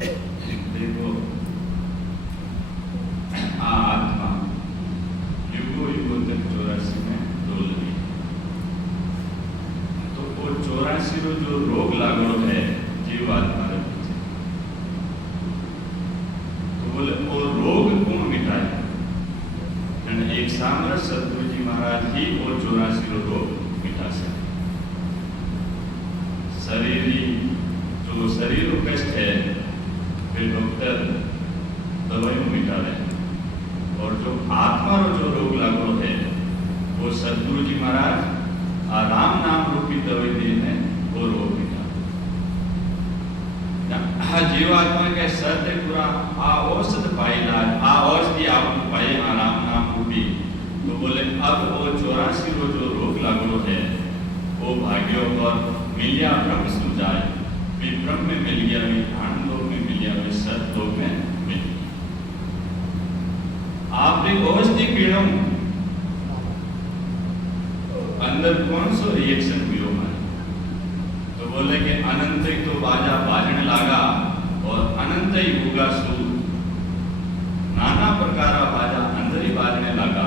देखो आत्मा युगो युगो तक 84 में डोल रही, तो वो 84 रो जो रोग लागो है जीवात्मा रे पीछे, तो बोले वो रोग कौन मिटाए? एक सामरस सतगुरु जी महाराज ही वो 84 रो रोग मिटा सके। जो शरीर कष्ट है फिर डॉक्टर दवाई मिटा रहे, और जो आत्मा रो जो रोग लागो है वो सतगुरु जी महाराज राम नाम रूपी दवाई देने वो रोग मिटा। जीवात्मा के सत्य पूरा आ औषध पाई लाज, आ औषधि आपको पाई राम नाम रूपी, तो बोले अब वो 84 रो जो रोग लागो है वो भाग्यों पर मिलिया ब्रह्म सुझाए, भी ब्रह्म में मिल गया, भी आनंद लोक में मिल गया, भी सत लोक में मिल गया। आपने औषधि पीड़ों अंदर कौन सो रिएक्शन हुई हमारे? तो बोले कि अनंत ही तो बाजा बाजने लगा और अनंत ही होगा सूर, नाना प्रकार का बाजा अंदर ही बाजने लगा,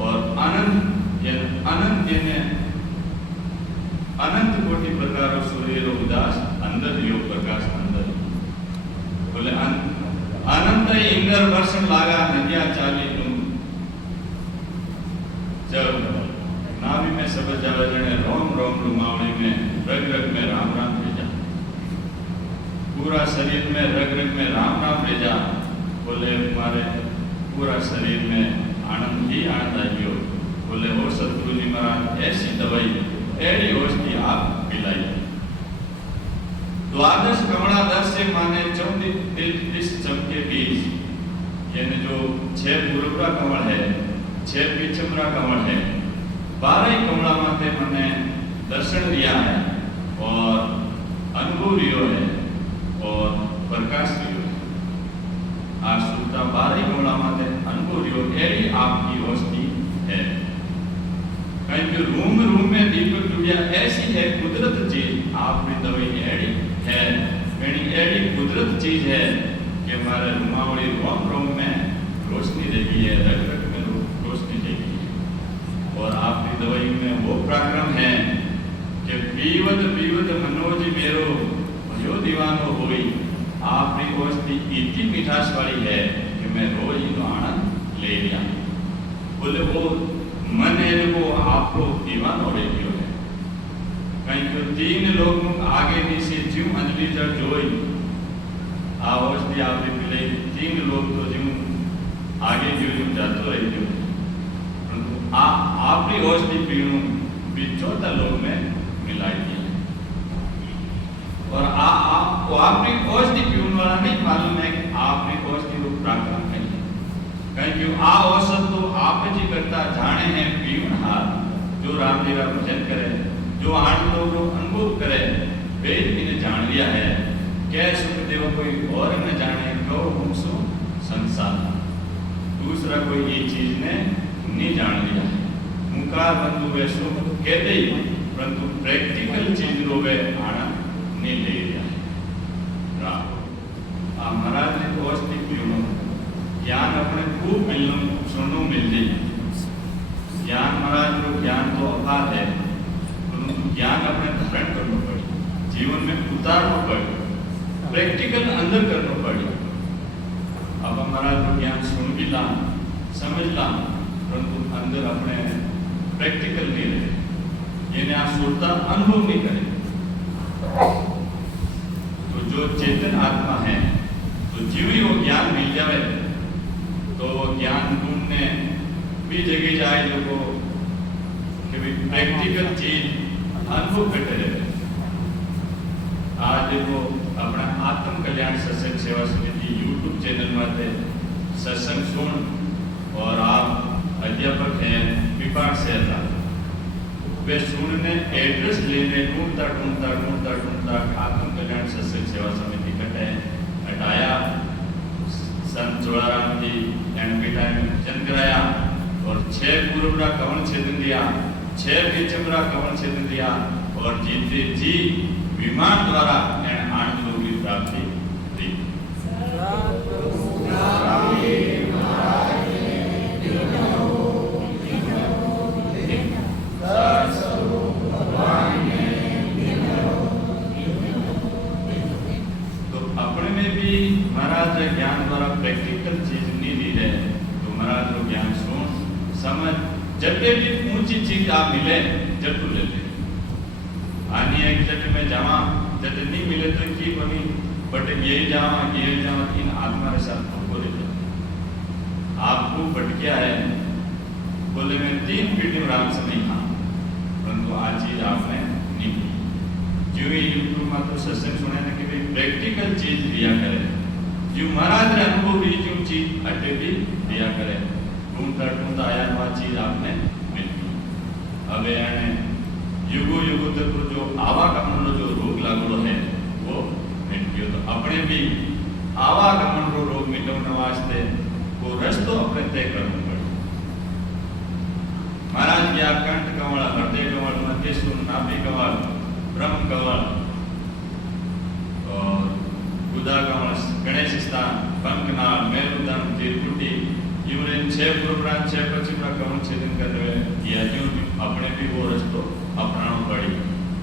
और अनंत कोटि प्रकार सूर्य उदास अंदर योग प्रकाश अंदर, बोले अनंत ही इंद्र वर्षण लागा नदिया चाली जब नाभि में सब जावे जने रोम रोम रुमावणी में रग रग में राम राम भेजा, पूरा शरीर में रग रग में राम राम भेजा, बोले हमारे पूरा शरीर में आनंद ही आनंद आ गयो। बोले और सतगुरु जी महाराज ऐसी दवाई एड़ी औषधि आप पिलाई। द्वादश कमला 10 से माने 34 चमके बीज, यानी जो 6 पूर्वरा कमल है, 6 पिछमरा कमल है, 12 कमला माते मने दर्शन रिया है और अनुभव रियो है और प्रकाश रियो है। आज सुनता 12 कमला माते अनुभव रियो एड़ी आपकी औषधि है। कहीं कि रूम में दीपक जुड़िया ऐसी है कुदरत चीज, आपकी दवाई एड़ी है, एड़ी कुदरत चीज है कि हमारे रुमावड़ी रोम रोम में रोशनी देगी है, रग रग में रोशनी देगी है, और आपकी दवाई में वो पराक्रम है कि पीवत पीवत मनोज मेरो भयो दीवानो होई, आपकी औषधि इतनी मिठास वाली है कि मैं रोज इनो आनंद ले लिया। बोले वो मन है वो आपको दीवानो ले लियो है। कहीं तो 3 लोग आगे नीचे ज्यों अंजलि जड़ जोई आ औषधि आपने पिले, 3 लोग तो ज्यों आगे ज्यों जातो रही जो, परंतु आपकी औषधि पीणु भी 14 लोग में मिलाई दिया, और आपने औषधि पीने वाला नहीं मालूम है कि आपने औषधि को प्राप्त नहीं, कहीं क्यों आ औषध तो आप जी करता जाने हैं पीवन हार, जो राम जी का भजन करे, जो आनंद को अनुभव करे, वेद ने जान लिया है, क्या सुखदेव कोई और न जाने कहो मुसो संसार, दूसरा कोई ये चीज ने नहीं जान लिया है। मुकार बंधु वे सुख कहते ही, परंतु प्रैक्टिकल चीज रो वे आनंद नहीं ले लिया है। महाराज ने तो औषधि पीनो ज्ञान अपने खूब मिलनो सुननो मिल जाए, ज्ञान महाराज को ज्ञान तो अपार है, परंतु ज्ञान अपने धारण करना पड़े, जीवन में उतारना पड़े, प्रैक्टिकल अंदर करना पड़े। अब हमारा तो ज्ञान सुन भी ला समझ ला, परंतु अंदर अपने प्रैक्टिकल नहीं रहे, यानी आप सुनता अनुभव नहीं करें। तो जो चेतन आत्मा है, तो जीव ही वो ज्ञान मिल जाए तो ज्ञान ढूंढने भी जगह जाए जो को कि भी प्रैक्टिकल चीज अनुभव करते रहे। आज देखो अपना आत्म कल्याण सत्संग सेवा समिति यूट्यूब चैनल में थे सत्संग सुन, और आप अध्यापक हैं विभाग से था, वे सुनने एड्रेस लेने ढूंढता ढूंढता ढूंढता ढूंढता आत्म कल्याण सत्संग सेवा समिति कटे हटाया, संत चोड़ाराम जी एनपीटा में भजन कराया, और 6 पूर्वरा कवन छेदन दिया, 6 पिछमरा कवन छेदन दिया, और जीते जी विमान द्वारा आनंद लोक की प्राप्ति स्तुति। तो अपने में भी महाराज ज्ञान द्वारा प्रैक्टिकल चीज नहीं दी है, तो महाराज वो ज्ञान सुन समझ जब भी ऊंची चीज आप मिले जब लेते आनी एक जट में जावा जब नहीं मिले तो की बनी बट यही जावा इन आत्मा के साथ हमको लेते आपको भटकिया है बोले मैं 3 पीढ़ी राम से नहीं खा परंतु आज चीज आपने नहीं की जो यूट्यूब में तो सत्संग सुने ना कि भाई प्रैक्टिकल चीज दिया करे जो महाराज ने अनुभव भी जो चीज अटे भी दिया करे ढूंढता आया वह चीज आपने मिलती अब यानी युगो तक जो आवागमन जो रोग लागलो है वो मिट गयो तो अपने भी आवागमन रो रोग मिटवने वास्ते वो रस्तो अपने तय करना पड़े महाराज की कंठ कंवल हृदय कंवल मध्य सुन नाभि कंवल ब्रह्म कंवल और गुदा कंवल गणेश स्थान पंखनाल मेरुदंड त्रिपुटी यूरेन 6 पूर्वराज 6 पश्चिम कंवल छेदन कर रहे या जो अपने भी वो रस्तो अपनाना पड़े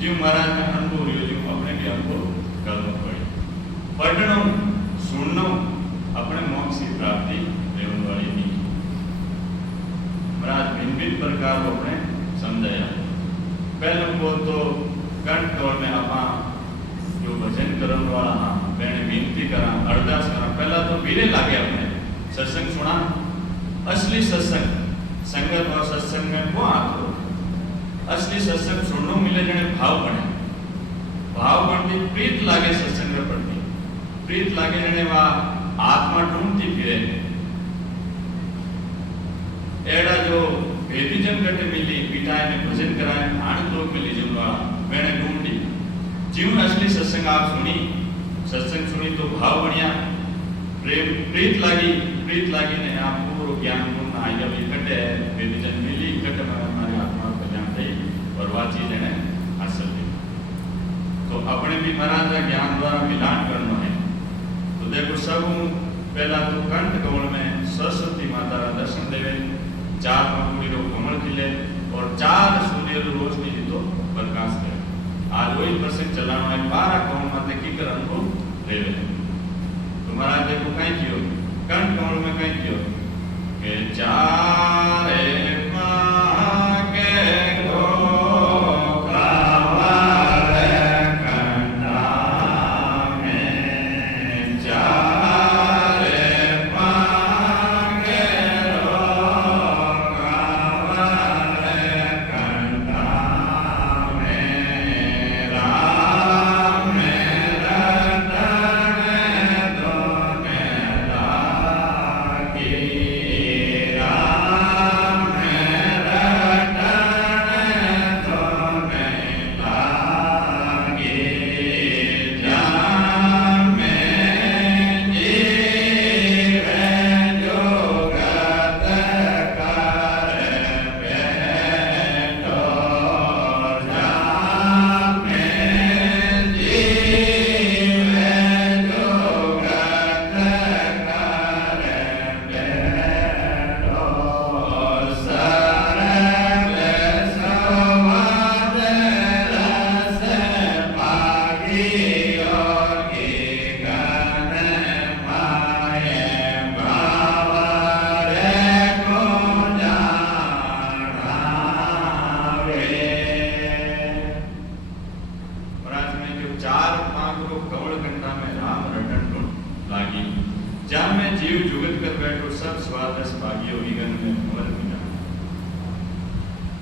जो महाराज ने अनुभव लियो जो अपने भी अनुभव करना पड़े पढ़ना सुनना अपने मोक्ष की प्राप्ति लेने वाली नहीं महाराज भिन्न प्रकार को अपने समझाया पहले को तो कंठ कवल में अपा जो भजन करने वाला हाँ मैंने विनती करा अरदास करा पहला तो वीरे लागे अपने सत्संग सुना असली सत्संग संगत और सत्संग में को आतो असली सत्संग सुनने मिले जने भाव बढ़ती प्रीत लागे सत्संग में पड़ती प्रीत लागे जने वा आत्मा ढूंढती फिरे एड़ा जो भेदीजन कटे मिली पिताए ने भजन कराए आनंद लोग मिली जिनवा मैंने ढूंढी जीवन असली सत्संग आप सत्संग सुनी तो भाव बढ़िया प्रीत लागी ने आप पूरा ज्ञान पूर्ण आया भी कटे भेदीजन मिली कटे हमारे आत्मा को ज्ञान थी और वह चीज है हासिल की तो अपने भी महाराज का ज्ञान द्वारा मिलान करना है तो देखो सब पहला तो कंठ कमल में सरस्वती माता का दर्शन देवे 4 पंखुड़ी रो कमल खिले और 4 सूर्य रो रोशनी जी तो प्रकाश करे आज वही प्रसंग चलाना है 12 कमल माते की कर अनुभव लेवे तो महाराज देखो कहीं कियो कंठ कमल में कहीं कियो के 4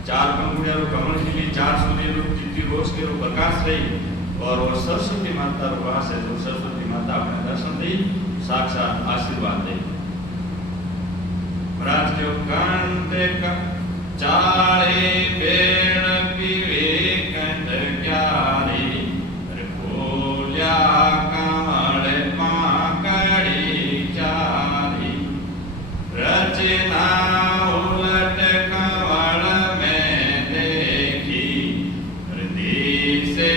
चार पंखुड़िया कमल खिली 4 सूर्य जितनी रोज के प्रकाश रही और वो सरस्वती माता वास है जो सरस्वती माता अपने दर्शन दी साक्षात आशीर्वाद दे महाराज के कांते का चारे पेड़ पीवे कंठ क्यारी अरे बोलिया कमल पाकड़ी चारी रचना से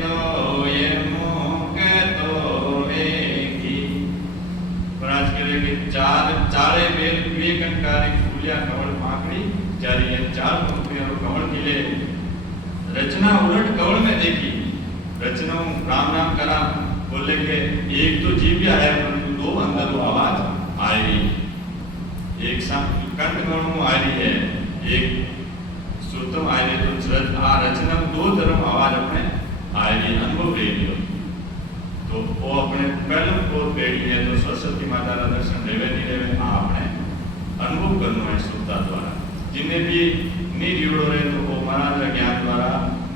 तो ये मुख तो देखी चारे बेल विवेकनकारी फूलिया कमल पाकड़ी जारी ये चार पंक्तियों कमल खिले रचना उलट कमल में देखी रचना राम नाम करा बोले के एक तो जीव आया परंतु दो अंदर आवाज आ रही एक साथ कंठ कमल में आ रही है एक श्रुतम आ रही तो आ रचना दो तरफ आवाज अपने आ रही अनुभव ले लियो तो वो अपने पहले को पेड़ी है तो सरस्वती माता का दर्शन लेवे नहीं लेवे आपने अनुभव करना है श्रोता द्वारा जिन्हें भी नहीं जुड़ो रहे तो वो महाराज ज्ञान द्वारा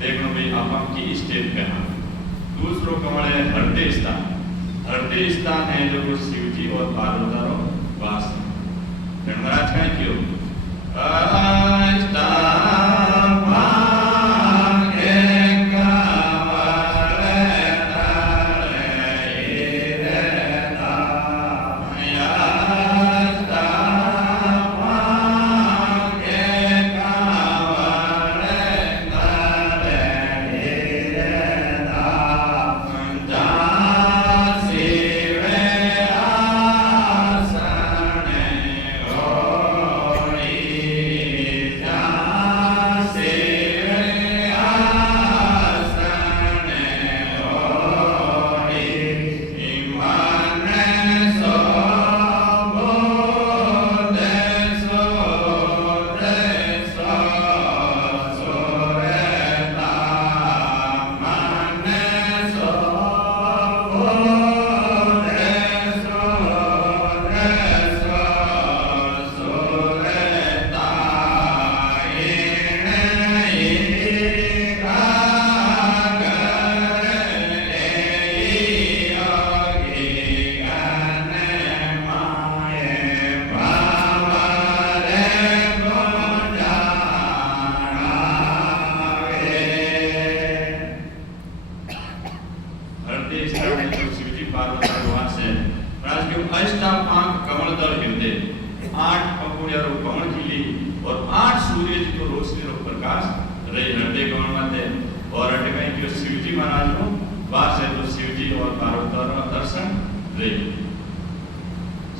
देखना भाई आप की स्टेप पे हाँ दूसरों कमल है हरते स्थान है जो शिव जी और पार्वती रो वास महाराज का क्यों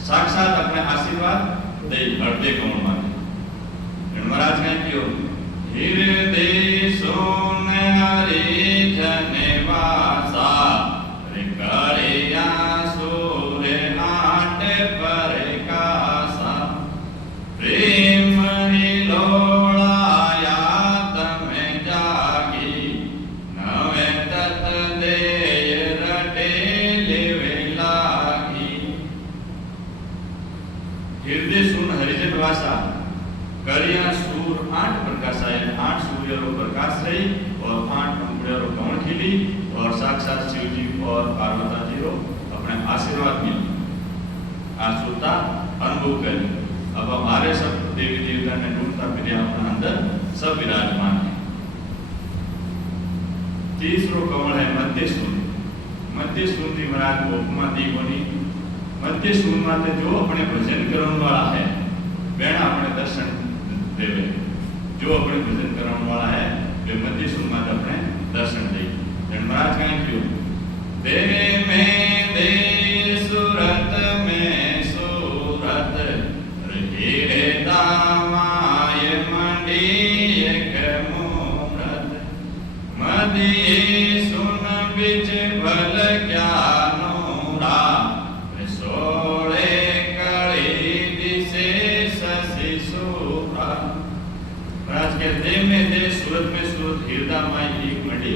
साक्षात अपने आशीर्वाद दे हृदय कमल माने महाराज ने क्यों हृदय सोन हरे जनवासा रे करिया सूर्य आट पर कासा प्रेम हिलोड़ाया तमे जागी नवे तत दे रटे लेवे लागी हृदय सुन हरिजन वासा करिया सूर 8 प्रकाश आए 8 सूर्य रो प्रकाश रही और 8 अंकुर रो कमल खिली और साक्षात शिव जी और पार्वती जी रो अपने आशीर्वाद मिली आसुता अनुभव करी अब हमारे सब देवी देवता ने ढूंढता फिर अपने अंदर सब विराजमान है। तीसरो कमल है मध्य सूर्य महाराज उपमा दी बनी मध्य सूर्य माते जो अपने भजन करने वाला है बेना अपने दर्शन देवे जो अपने भजन करने वाला है वे मध्य सूर्य माते अपने दर्शन दे जन महाराज कहें क्यों देवे में दे सूरत में सूरत रे दामाय मंडी एक मूरत मध्य सुन बिच भल क्या नूरा सोड़े कड़ी दिसे ससी सूरा महाराज के देव में दे सूरत में सूरत हृदय में एक मंडी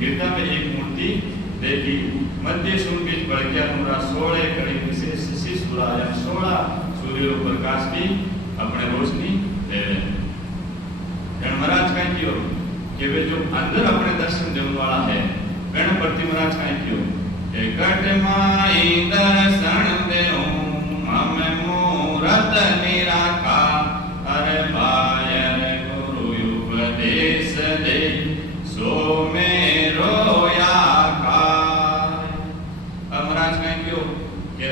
हृदय में एक मूर्ति देखी मध्य सुन बिच भल क्या नूरा सोड़े कड़ी दिसे ससी सूरा 16 सूर्य प्रकाश की अपने रोशनी दे रहे महाराज कहें क्यों कि वे जो अंदर अपने दर्शन देने वाला है गणपति महाराज कहें क्यों कट माई दर्शन देऊं हम मूरत निराका अरे बायर गुरु उपदेश दे सो मेरो या महाराज कहें क्यों कि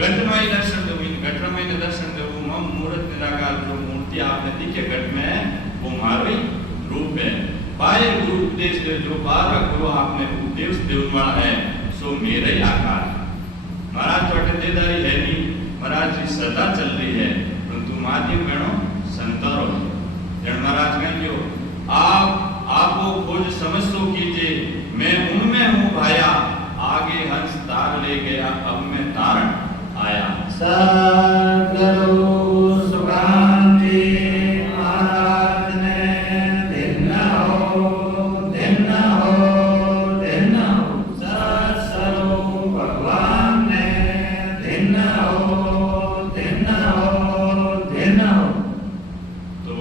गट माई दर्शन देऊं गट माई दर्शन देऊं हम मूरत निराकार जो मूर्ति आपने दिखे गट में वो मारी रूप है बाह्य गुरु उपदेश दे जो 12 गुरु आपने उपदेश देने वाला है सो मेरे आकार महाराज तो देदारी है नहीं महाराज जी सदा चल रही है, परंतु माध्यम गणों संतारो है। जन महाराज कहें जो आपको खोज समझ सो कीजिए, मैं उनमें हूँ भाया, आगे हंस तार ले गया, अब मैं तारण आया। सद्गुरु सुखांति महाराज ने दिन हो सत्सरो भगवान ने दिन हो। तो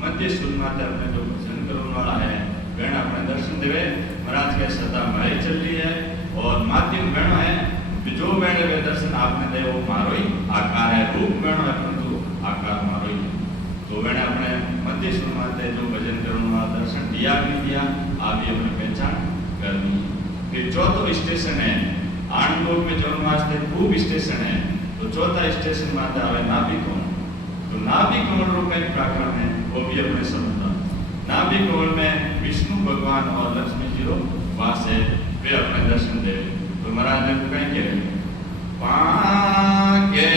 मध्य सुध माते अपने जो भजन करने वाला है गण अपने दर्शन देवे। महाराज के सदा माई चल रही है और माध्यम गण है, जो गण वे दर्शन आपने दे वो मारो ही आकार है, रूप गण है परंतु आकार मारो ही। तो गण अपने मध्य सुध माते जो भजन करने वाला दर्शन दिया भी दिया, आप ये अपनी पहचान करनी। फिर चौथा स्टेशन है आनंदोग में जो वास्ते खूब स्टेशन है, तो चौथा स्टेशन माते आवे नाभि कमल। तो नाभि कमल रूप में प्रकरण है, वो भी अपने समझना। नाभि कमल में विष्णु भगवान और लक्ष्मी जी रो वास है, वे अपने दर्शन दे। तो महाराज ने कहेंगे पाके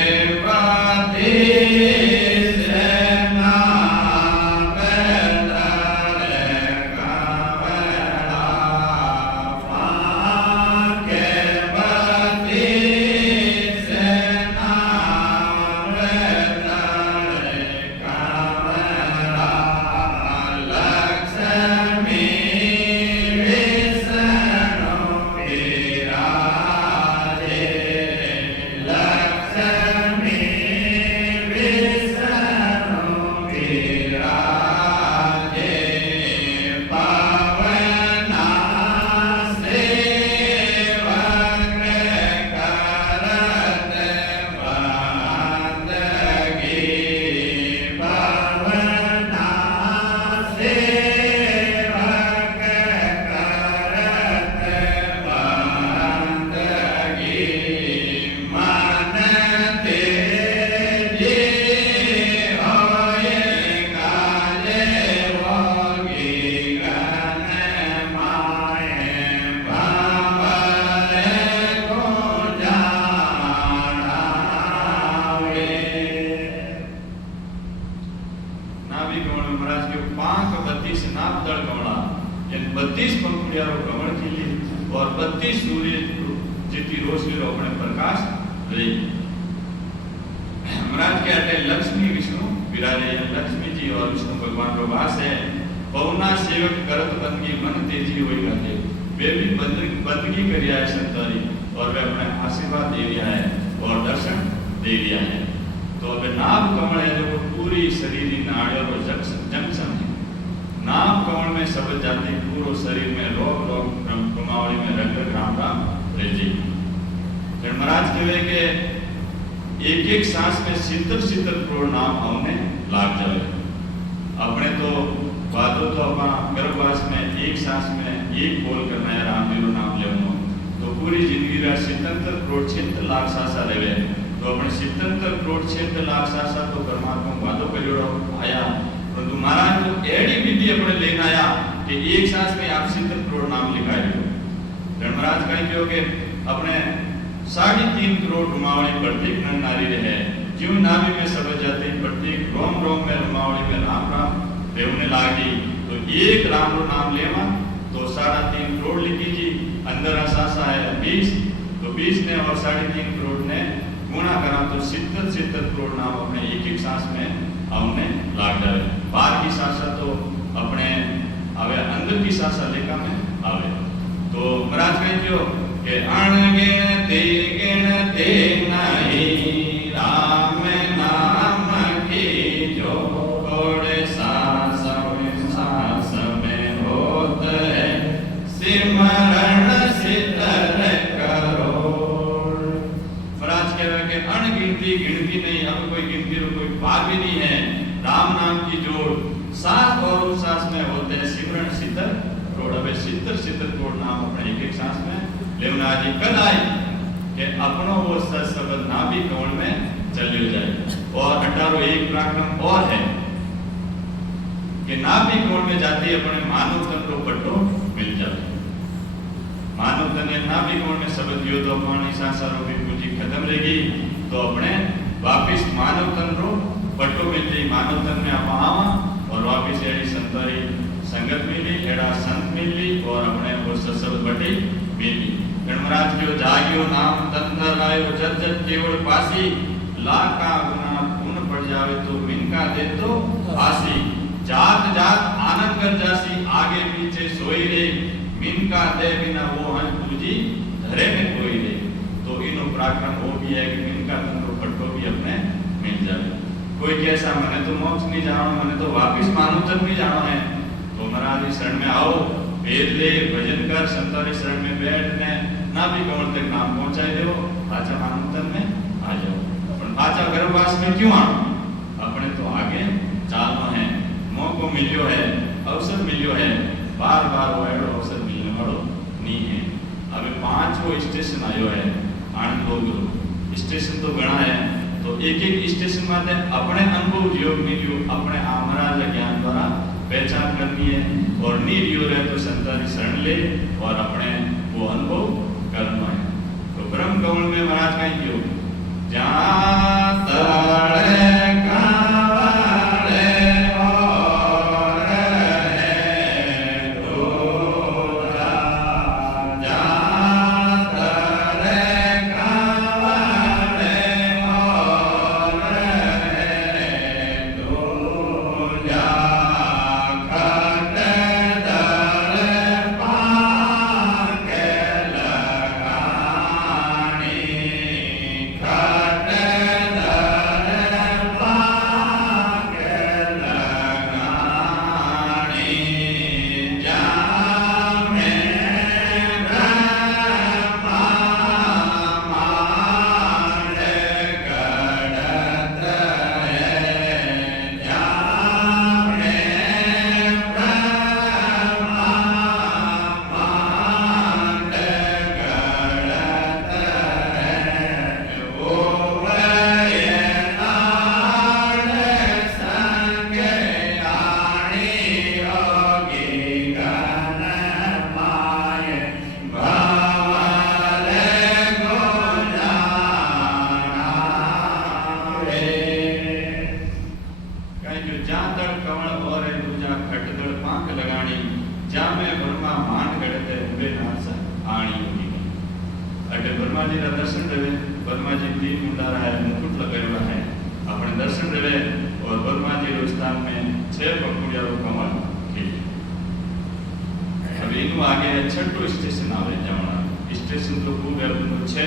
बाते एक सांस में 70 करोड़ नाम हमने लाग जाए। अपने तो बातों तो अपना गर्भवास में एक सांस में एक बोल करना है राम जी नाम ले, तो पूरी जिंदगी का 77 करोड़ 76 लाख सांसा रहे। तो अपने 77 करोड़ 76 लाख सांसा तो परमात्मा बातों पर जोड़ो आया, परंतु महाराज तो एडी विधि अपने लेना आया कि एक सांस में आप 70 करोड़ नाम लिखाए हो। धर्मराज कहेंगे कि अपने 3.5 करोड़ रुमावली प्रत्येक नर नारी रहे, ज्यों नाभि में सब जाते प्रत्येक रोम रोम में रुमावली में राम राम रेवने लागी। तो एक राम रो नाम लेवा तो 3.5 करोड़ लिखी जी, अंदर सासा है 20, तो 20 ने और 3.5 करोड़ ने गुणा करा तो 70 करोड़ नाम अपने एक सांस में हमने लाग जाए। बाहर की सांसा तो अपने आवे, अंदर की सांसा लेखा में आवे। तो महाराज कहेंगे कि अणगिनती गिनती नहीं राम नाम की जो थोड़े सांस में होत है सिमरण सितर करोड़। महाराज कह रहे कि अणगिनती गिनती नहीं, अब कोई गिनती रो कोई पार भी नहीं है। राम नाम की जोड़ सांस और उस सांस में होते हैं सिमरण सितर करोड़। अब 70 करोड़ नाम अपने एक सांस में लेवना जी कल आई कि अपनो वो शब्द नाभि कमल में चलियो जाए। और 18 पराक्रम और है कि नाभि कमल में जाती अपने मानव तन को पट्टो मिल जाए। मानव तन ने नाभि कमल में शब्द दियो तो अपनी सांसारों की पूंजी खत्म रहेगी, तो अपने वापिस मानव तन रो पट्टो मिलती मानव तन में आप आवा और वापिस एड़ी संतरी संगत मिली एड़ा संत मिली और अपने वो ससल बटी मिली गणमराज जो जागियो नाम तंत्र आयो जत जत केवल पासी लाखा गुना पूर्ण पड़ जावे तो मिनका दे तो आसी जात जात आनंद कर जासी आगे पीछे सोई रे मिनका दे बिना वो हन तुझी धरे में कोई रे तो इनो पराक्रम वो भी है कि मिनका तंत्र पट्टो भी अपने मिल जाए कोई कैसा मने तो मोक्ष नहीं जानो मने तो वापिस मानव तक नहीं जानो है तो महाराज इस शरण में आओ वेद ले भजन कर संतारी शरण में बैठने ना भी कमल तक नाम पहुंचाई दो पाचा मानव तक में आ जाओ पर पाचा गर्भवास में क्यों आओ अपने तो आगे चालना है मौको मिलियो है अवसर मिलियो है बार बार वो अवसर मिलने वालों नहीं है अबे 5 को स्टेशन आयो है आनंद लोग स्टेशन तो गणा है तो एक एक स्टेशन में अपने अनुभव योग मिलियो अपने महाराज ज्ञान द्वारा पहचान करनी है और नीरियो रहे तो संतारी शरण ले और अपने वो अनुभव करना है तो ब्रह्म कमल में महाराज कहीं क्यों जहाँ तड़े कावड़े और है डोरा जहाँ तड़े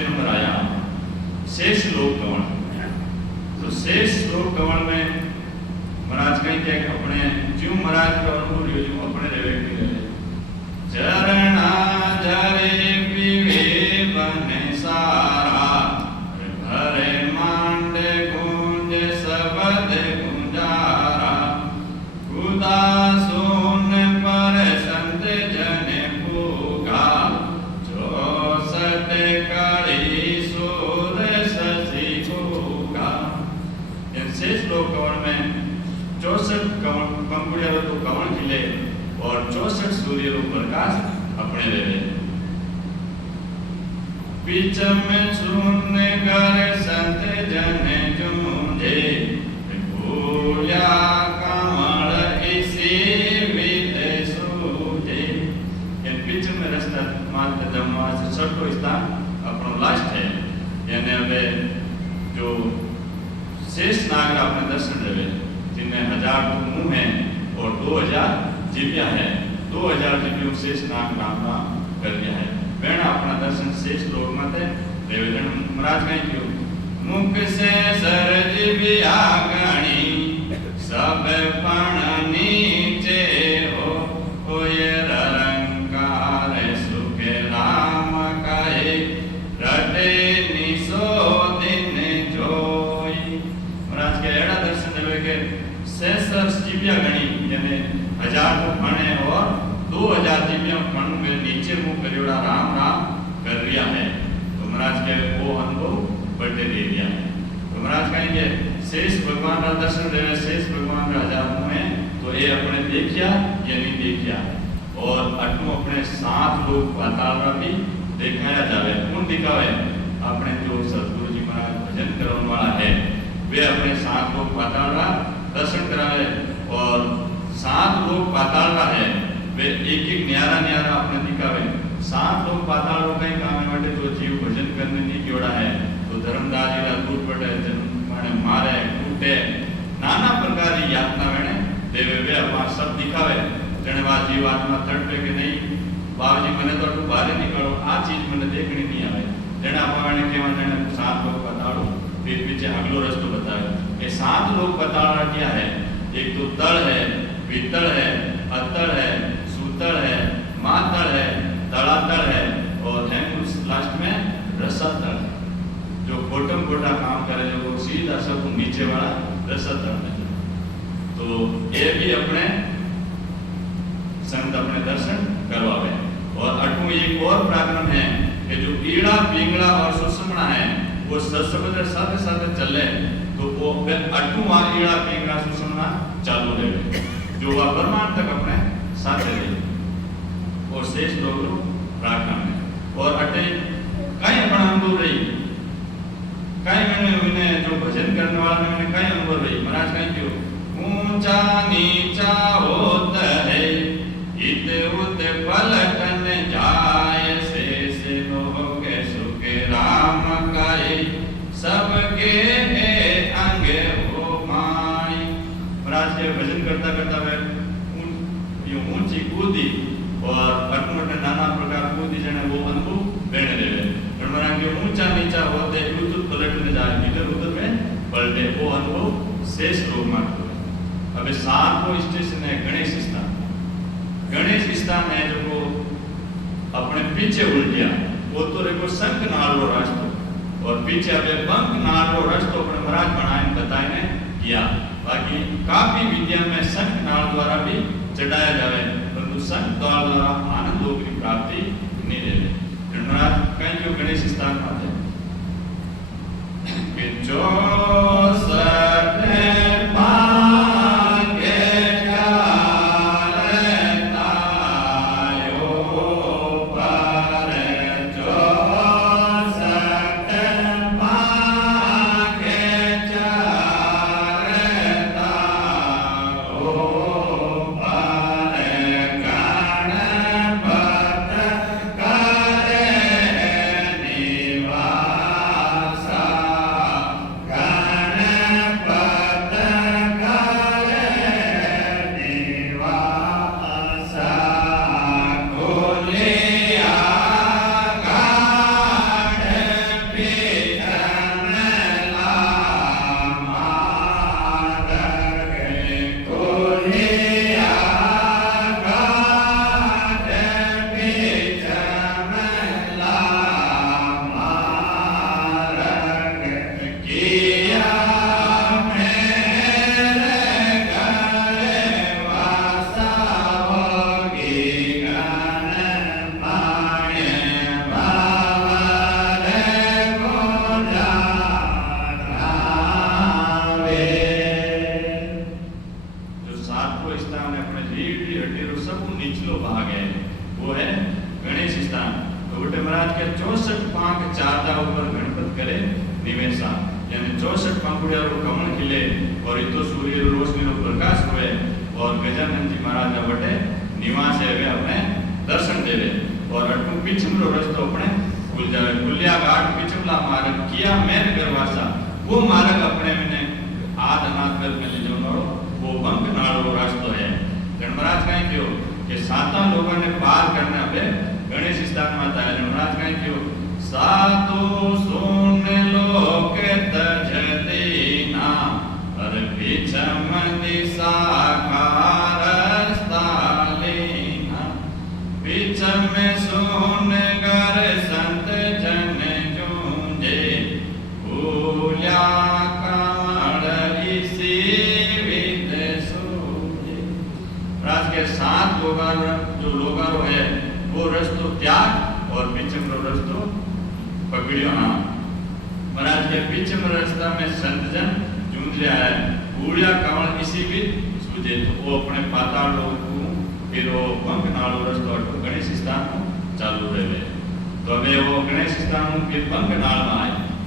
कावड़े और है डोरा दर्शन करावे और 7 लोग पाताल का है वे एक एक न्यारा न्यारा अपने दिखावे। 7 लोग पाताल रो कहीं काम माटे जो जीव भजन करने नहीं क्योड़ा है तो धर्मदास जी रा टूट पड़े माने मारे कूटे नाना प्रकार की यातना वेणे देवे वे अपना सब दिखावे जने वा जीव आत्मा तड़पे के नहीं बाबूजी मने तो अटू बाहर निकलो आ चीज मने देखनी नहीं आवे जने आपने केवा जने 7 लोग बताड़ो फिर पीछे अगलो रस्तो बतावे। ये 7 लोग बताड़ा क्या है? एक तो तल है, वितल है, अतल है, सूतल है, मातल है, तलातल है और है लास्ट में रसातल है। जो खोटम खोटा काम करे जो सीधा सब नीचे वाला रसातल है। तो ये भी अपने संत अपने दर्शन करवावे। और अठवां एक और प्राक्रम है कि जो ईड़ा पिंगला और सुषमना है वो सत्संग साथ साथ चले तो वो अठवां ईड़ा पिंगला सुषमना चालू रहे जो वह प्रमाण तक अपने साथ रहे और शेष लोग प्रार्थना में और अटे कई अपना अनुभव रही कई मैंने उन्हें जो भजन करने वाला ने मैंने कई अनुभव रही महाराज कहीं क्यों ऊंचा नीचा होता है इत उत पलटन जाए से लोगे सुखे राम काई सबके अंग हो माई। महाराज के भजन करता करता वे ऊंची कूदी और अटमट नाना प्रकार कूदी जने वो अनुभव बेने देवे पण महाराज के ऊंचा नीचा होते उत पलटन जाए इधर उधर में पलटे वो अनुभव शेष लोग मात्र। अब 7वां स्टेशन है गणेश स्थान। गणेश स्थान है जो वो अपने पीछे उल्टिया वो तो देखो संक नालो रास्तो और पीछे अब बंक नालो रास्तो अपने महाराज बनाए बताए ने किया। बाकी काफी विद्या में संक नाल द्वारा भी चढ़ाया जावे परंतु संक द्वारा आनंद योग की प्राप्ति नहीं देते। महाराज कहीं जो गणेश स्थान आते जो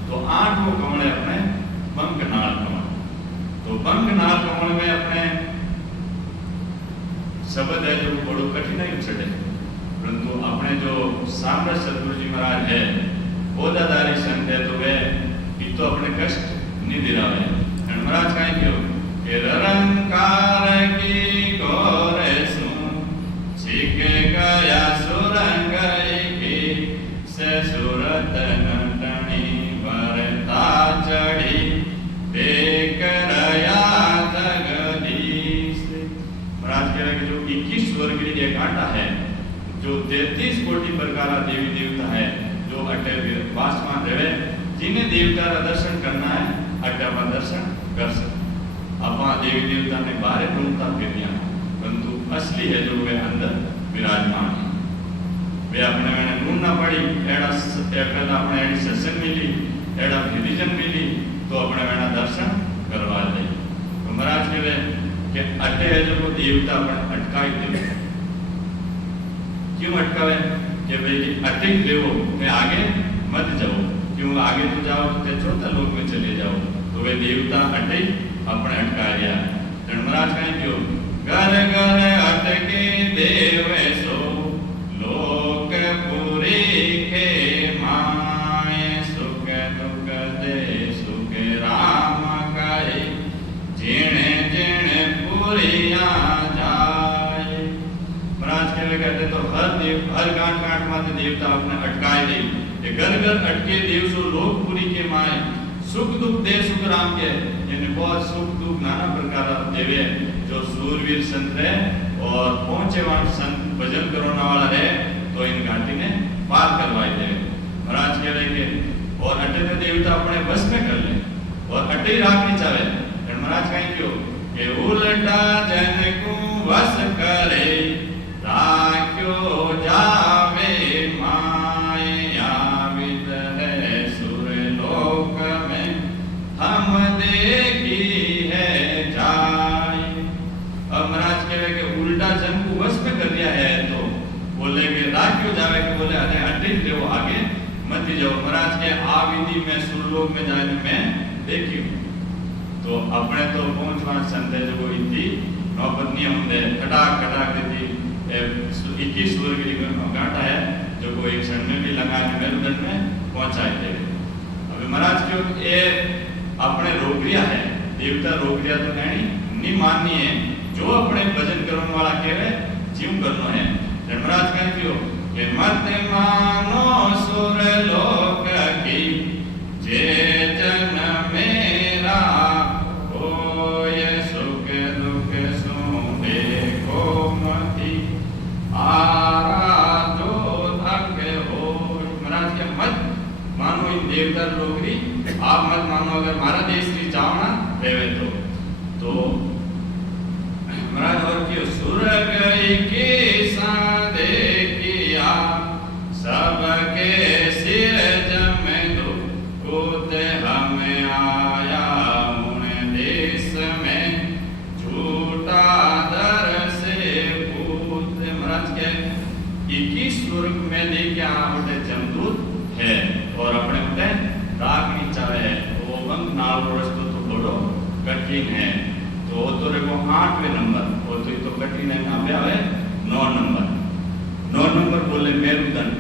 तो 8 कमल है अपने बंक नाल कमल। तो बंक नाल कमल में अपने शब्द है जो बड़ो कठिनाई छड़े, परंतु अपने जो सामने सतगुरु जी महाराज है ओदादारी संत है तो वे ये तो अपने कष्ट नहीं दिलावे। महाराज कहीं क्यों कि रंकार की गोरे सु सीखे गया सुरंग की से सूरत नटनी वरता चढ़ी देख रया जगदीश। महाराज कह रहे कि जो 21 स्वर्ग के कांटा है, जो 33 कोटि प्रकार देवी देवता है जो अटे वासमान रहे, जिन्हें देवता का दर्शन करना है अटे अपना दर्शन कर सकते। अपना देवी देवता ने बाहर ढूंढता फिर परंतु असली है जो वे अंदर विराजमान है। वे अपने मैंने ढूंढना पड़ी एड़ा पहला अपने एड़ी सत्संग मिली एड़ा रिलीजन मिली तो अपने मैंने दर्शन करवा दे। तो महाराज कहे कि अटे है जो देवता अपने अटकाई दे। क्यों अटकावे कि भाई अटक देवो मैं आगे मत जाओ, क्यों आगे तो जाओ तो चौथा लोक में चले जाओ। तो वे देवता अटे अपने अटका गया। धर्मराज कहीं क्यों घर घर अटके देव सो लोक पूरी के माए सुख दुख दे सुख राम कहे जिणे जिणे पूरिया जाए। महाराज कहते तो हर गांठ गांठ माते देवता अपने अटकाए दे। ये घर घर अटके देव सो लोक पूरी के माए सुख दुख दे सुख राम के। यानी बहुत सुख दुख नाना प्रकार देवे जो सूरवीर संत है और पहुंचे वहां संत भजन करने वाला है तो इन घाटी ने पार करवाई दे। महाराज कह रहे कि और अटे तो देवता अपने बस में कर ले और अटे ही राख नहीं चाहे। महाराज कहीं क्यों कि उल्टा जन को वस करे राख्यो जावे माया विद है सुर लोक में हम देखी है जाय। अब महाराज कह रहे कि उल्टा जन को वश में कर दिया है तो बोले कि राख्यो जावे कि बोले अरे हटे जाओ आगे मत जाओ। महाराज के आ विधि में सुरलोक में जाने में देखी तो अपने तो पहुंचवा संत है जो इतनी नौबत नियम दे खटाक खटाक देती 21 स्वर्ग की गांठा है जो को एक क्षण में भी लगा के मेरुदंड में पहुंचाए थे। अभी महाराज क्यों ये अपने रोकरिया है देवता रोकरिया तो नहीं माननी है जो अपने भजन करने वाला कहे जीव करना है। महाराज कहें क्यों कि मत मानो सुर लोक की जे जन मेरा होय सुख दुख सुने को मति आराधो थक हो। महाराज के मत मानो इन देवता लोकरी आप मत मानो अगर हमारा देश की चावना रहे तो महाराज और क्यों सुरग के सादे किया सबके सिर जमे दो कूद हमें आया मुन देश में झूठा दर से भूत। महाराज के 21 स्वर्ग में लेके आते जमदूत है और अपने उठे राग नहीं चाहे वो बंद नाल रस्तो तो थोड़ो कठिन है तो वो तो देखो 8वें नंबर वो तो कठिन है नाभ्या है 9 नंबर बोले मेरुदंड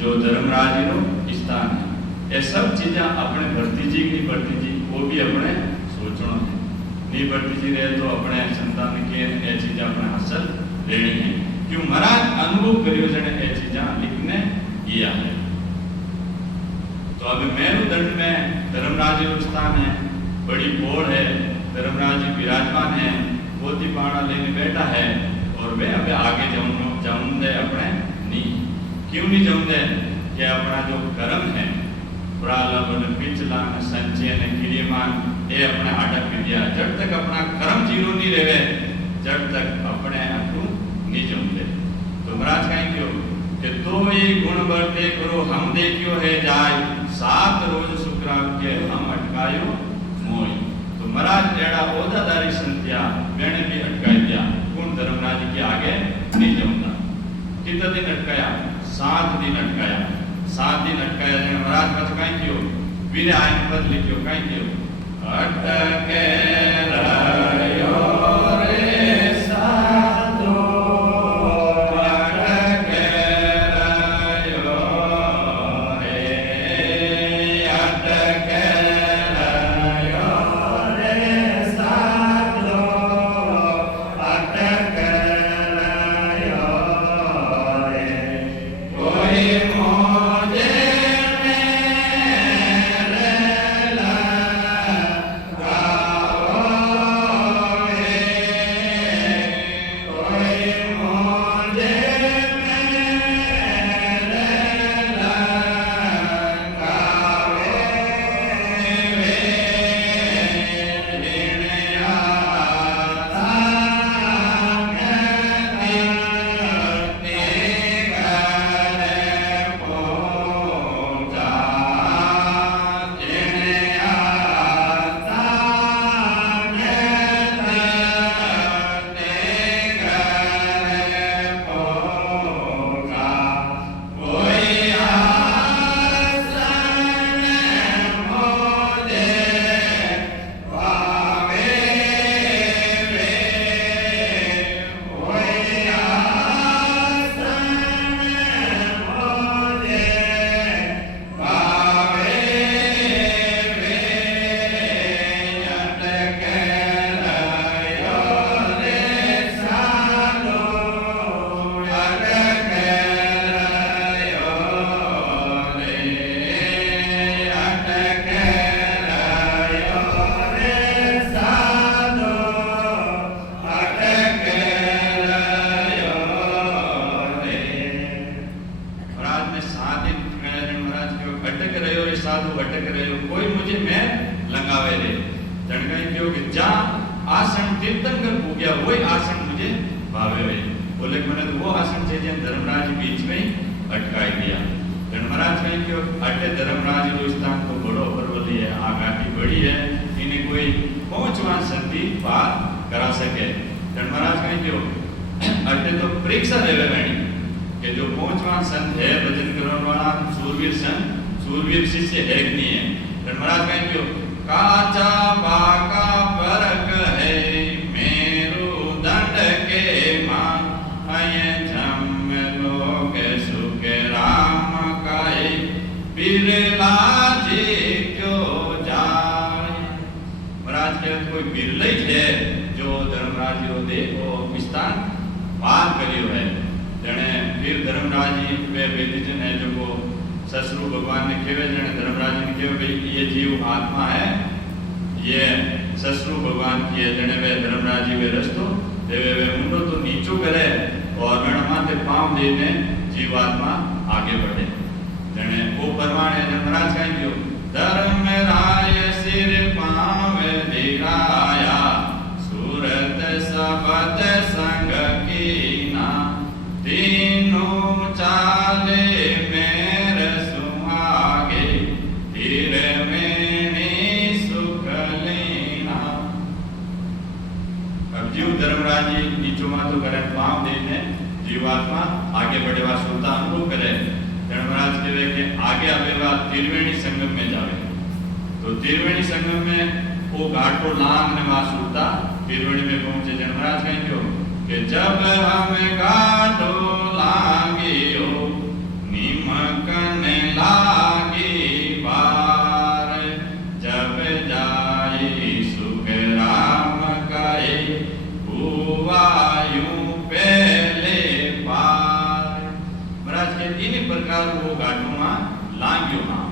जो धर्मराज नो स्थान है। ये सब चीजें अपने भर्ती जी की भर्ती जी वो भी अपने सोचना है नहीं भर्ती जी रहे तो अपने संतान के ये चीजें अपने हासिल लेनी है। क्यों महाराज अनुभव करियो जने ये चीजें लिखने किया है। तो अभी मेरुदंड में धर्मराज स्थान है बड़ी बोड़ है धर्मराज विराजमान है पोती पाना लेने बैठा है और वे अबे आगे जाऊंदे अपने नहीं क्यों नहीं जाऊंदे कि अपना जो कर्म है प्रालंब पिछला संचय ने क्रियमान ये अपने अटक दिया जब तक अपना कर्म जीरो नहीं रहे जब तक अपने अटू नहीं जाऊंदे। तो महाराज कहें क्यों कि तो ये गुण बढ़ते करो हम देखियो है जाय 7 रोज शुक्राव के हम अटकायो मोय। तो महाराज जेड़ा ओदादारी संत्या मैंने भी अटकाई दिया कौन धर्मराज के आगे नहीं जाऊंगा। कितना दिन अटकाया 7 दिन अटकाया 7 दिन अटकाया महाराज मत कहीं क्यों वीर आयन पद लिखियो कहीं क्यों अटके रहो रे साधो अटके रहो रे अटके रहो रे साधो अटक रहो रे कोई मोजे मेरे लगाओ रे कोई मुझे मेरे लगाओ साधु अटक रहे हो कोई मुझे मैं लंगावे रे जणकाई क्यों कि जा आसन तीर्थंकर हो गया वही आसन मुझे भावे वे बोले मैंने तो वो आसन से जन धर्मराज बीच में ही अटकाई दिया धर्मराज कहीं क्यों अटे धर्मराज जो स्थान तो बड़ो परवली है आगाटी बड़ी है इन्हें कोई पहुंचवान संधि पार करा सके धर्मराज कहीं क्यों अटे तो परीक्षा देवे वेणी कि जो पहुंचवान संत है भजन करने वाला सूरवीर शिष्य है कि नहीं है धर्मराज कहीं क्यों काचा बाका परक है मेरु दंड के मान अय जम लोक सुख राम काई बिरला जी क्यों जाए महाराज के कोई बिरले है जो धर्मराज जो देखो विस्तार बात करियो है जने फिर धर्मराज जी वे बेदिजन है जो को ससुरु भगवान ने केवे जने धर्मराज ने केवे भाई ये जीव आत्मा है ये ससुरु भगवान की है जने वे धर्मराज जी वे रस्तो देवे वे मुंडो तो नीचो करे और गणमाते पांव देने जीवात्मा आगे बढ़े जने वो परमाणे धर्मराज कहीं क्यों धर्मराय सिर पांव दिखाया सूरत सबत संग कीना तीनों चाले मेरे सुहागे धीर मेरी सुख लेना अब जीव धर्मराज जी नीचो मां तो करे पांव देने जीवात्मा आगे बढ़ेवा सुलता अनुभव करे धर्मराज कहे कि आगे आवेवा त्रिवेणी संगम में जावे तो त्रिवेणी संगम में वो घाटो लांग ने वा सुलता त्रिवेणी में पहुंचे धर्मराज कहीं क्यों कि जब हम घाटो लागियो निमकन लागी बार जब जाई सुख राम कहे हुआयु पहले पार महाराज के इन्हीं प्रकार वो घाटों में लागियो हाँ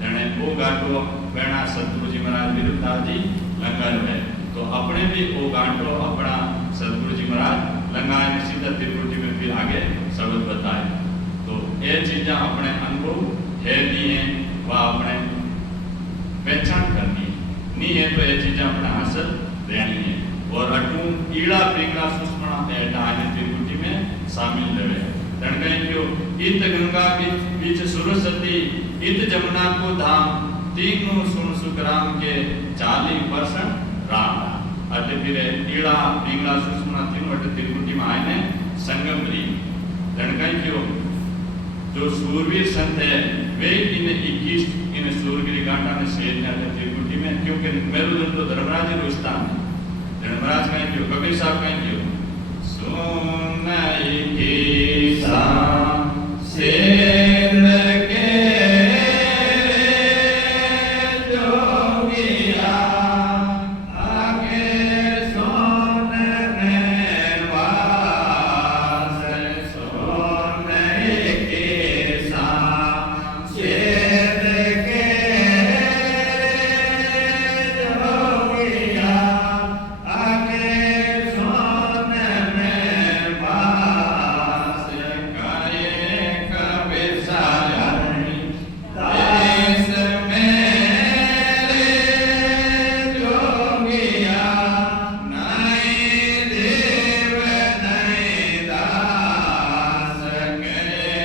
जने वो घाटो बेना सतगुरु जी महाराज विरुद्धार जी लंगर है तो अपने भी वो घाटो अपना सतगुरु जी महाराज लंगाए ने सीधा त्रिपुर जी में फिर आगे शब्द बताए तो ये चीजें अपने अनुभव है नहीं है वह अपने पहचान करनी है नहीं है तो ये चीजें अपने हासिल रहनी है और अटू ईड़ा पिंगला सुष्मणा ऐटा आने त्रिपुर जी में शामिल रहे धनकई क्यों इत गंगा बीच सुरसती इत जमुना को धाम तीनों सुन सुख राम के 40% राम अटे फिर ईड़ा पिंगला सुष्मणा तीनों अटे त्रिपुटी में आए ने संगम री धनकई क्यों जो सूरवीर संत है वे इन 21 इन सूरगिरी घाटा ने शेर ने त्रिकुटी में, क्योंकि मेरुदंड तो धर्मराज रो स्थान है। धर्मराज कहीं क्यों, कबीर साहब कहीं क्यों, सोनाई की सा शेर के जोगिया आगे सोन में वास, सोने के सा शेर के जोगिया आगे सोन में वास, काये कबीर साजन देश मेरे जोगिया, नहीं देव नहीं दास, गए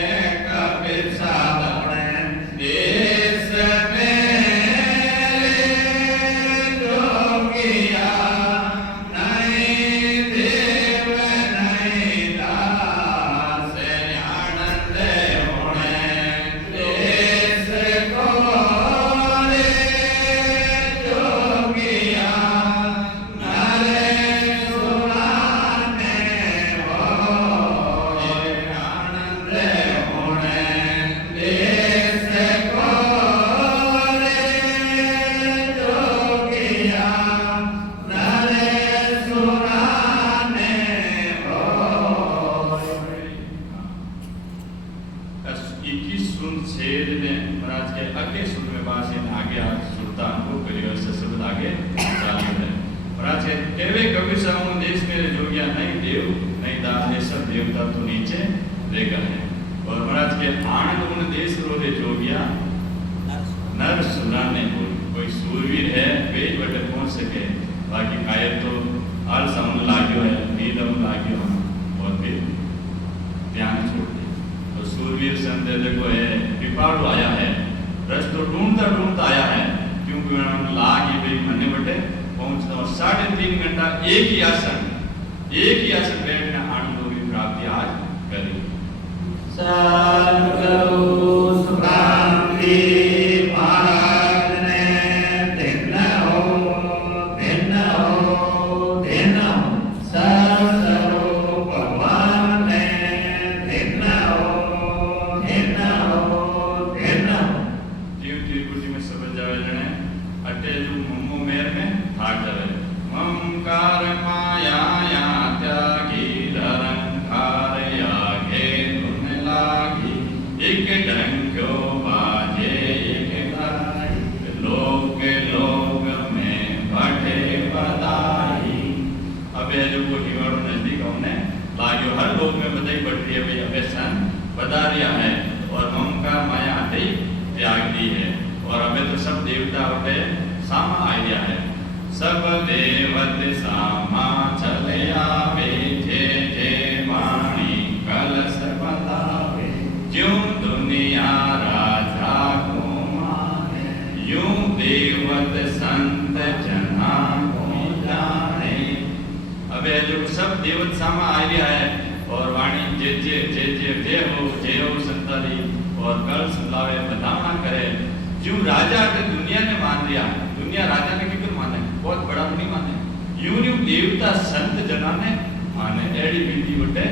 कबीर साजन देश मेरे जोगिया, नहीं देव नहीं दास, आनंद होने देश को रे जोगिया, नरे सुनाने होए, आनंद होने देश को रे जोगिया, नरे सुनाने होए। 21 सुन छेद में महाराज के अगले सुर में बास इन आगे आज सुल्तान को करियर से शब्द आगे चालू है। महाराज के केवे कबीर साहब देश मेरे जोगिया, नहीं देव नहीं दास, ये सब देवता तो नीचे रह गए हैं। और महाराज के आनंद उन देश रोधे जोगिया, नर सुनाने कोई सूरवीर है पेज बटे पहुंच सके, बाकी कायर तो आलसा उन लाग्यो है, नींद उन लाग्यो है और फिर ध्यान छोड़ दे। तो सूरवीर संत देखो है पिपाड़ू आया है, रस्तो ढूंढता ढूंढता आया है, क्योंकि उन्होंने लाग ही भाई मने बटे पहुंचता और 3.5 घंटा एक ही आसन बैठना आनंद की प्राप्ति आज करी। सद्गुरु सुखांति महाराज ने दिन हो सद्गुरु भगवान ने दिन हो जीव त्रिकुटी में सब जावे जने अटे जो मम्मो मेर में भाग जावे, ममकार माया या त्यागी धरंकार यागे धुन लागी, एक डंको बाजे एक लाई, लोक लोक में बढ़े बधाई। अबे जो कोठी वालों नजदीक हमने लाग्यो, हर लोक में बधाई बढ़ रही है भाई, अबे सन बधा रिया है और ममकार माया हटे त्याग दी है, और अबे तो सब देवता उठे सामा आया है, सब देवत सामा चले आवे, जे जे वाणी कलश बतावे, ज्यों दुनिया राजा को माने, यूं देवत संत जना को जाने। अबे जो सब देवत सामा आया है और वाणी जे जे जे जे जे हो संताली और कलश लावे बतावना करे, जो राजा के दुनिया ने मान लिया, दुनिया राजा ने क्यों माने, बहुत बड़ा नहीं माने, यूं यूं देवता संत जना ने माने, एड़ी बिंदी बटे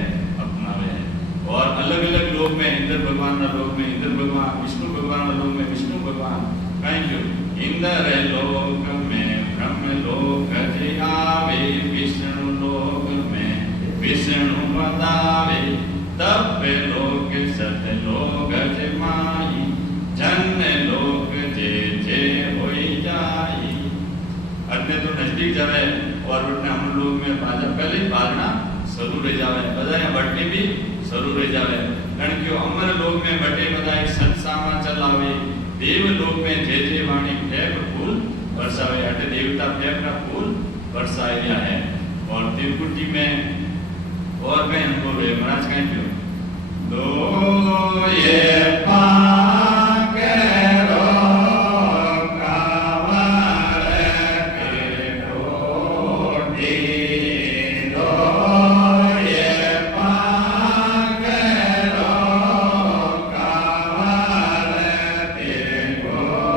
अपनावे है। और अलग अलग लोक में इंद्र भगवान ना लोक में इंद्र भगवान, विष्णु भगवान ना लोक में विष्णु भगवान, कहीं क्यों इंद्र लोक में ब्रह्म लोक जे आवे, विष्णु लोक में विष्णु बतावे, तब लोक सत लोक जे माई, जन लोक जे जे होई जाई। अन्य तो नजदीक जावे और उठने हम लोग में बाजा पहले बाजना शुरू रह जावे, बजाया बटने भी शुरू रह जावे, कारण क्यों अमर लोक में बटे बजाए सत्सामा चलावे, देव लोक में जे जे वाणी फेब फूल बरसावे, अटे देवता फेब का फूल बरसाया गया है। और त्रिकुटी में और कहीं हमको महाराज कहीं क्यों दो ये Oh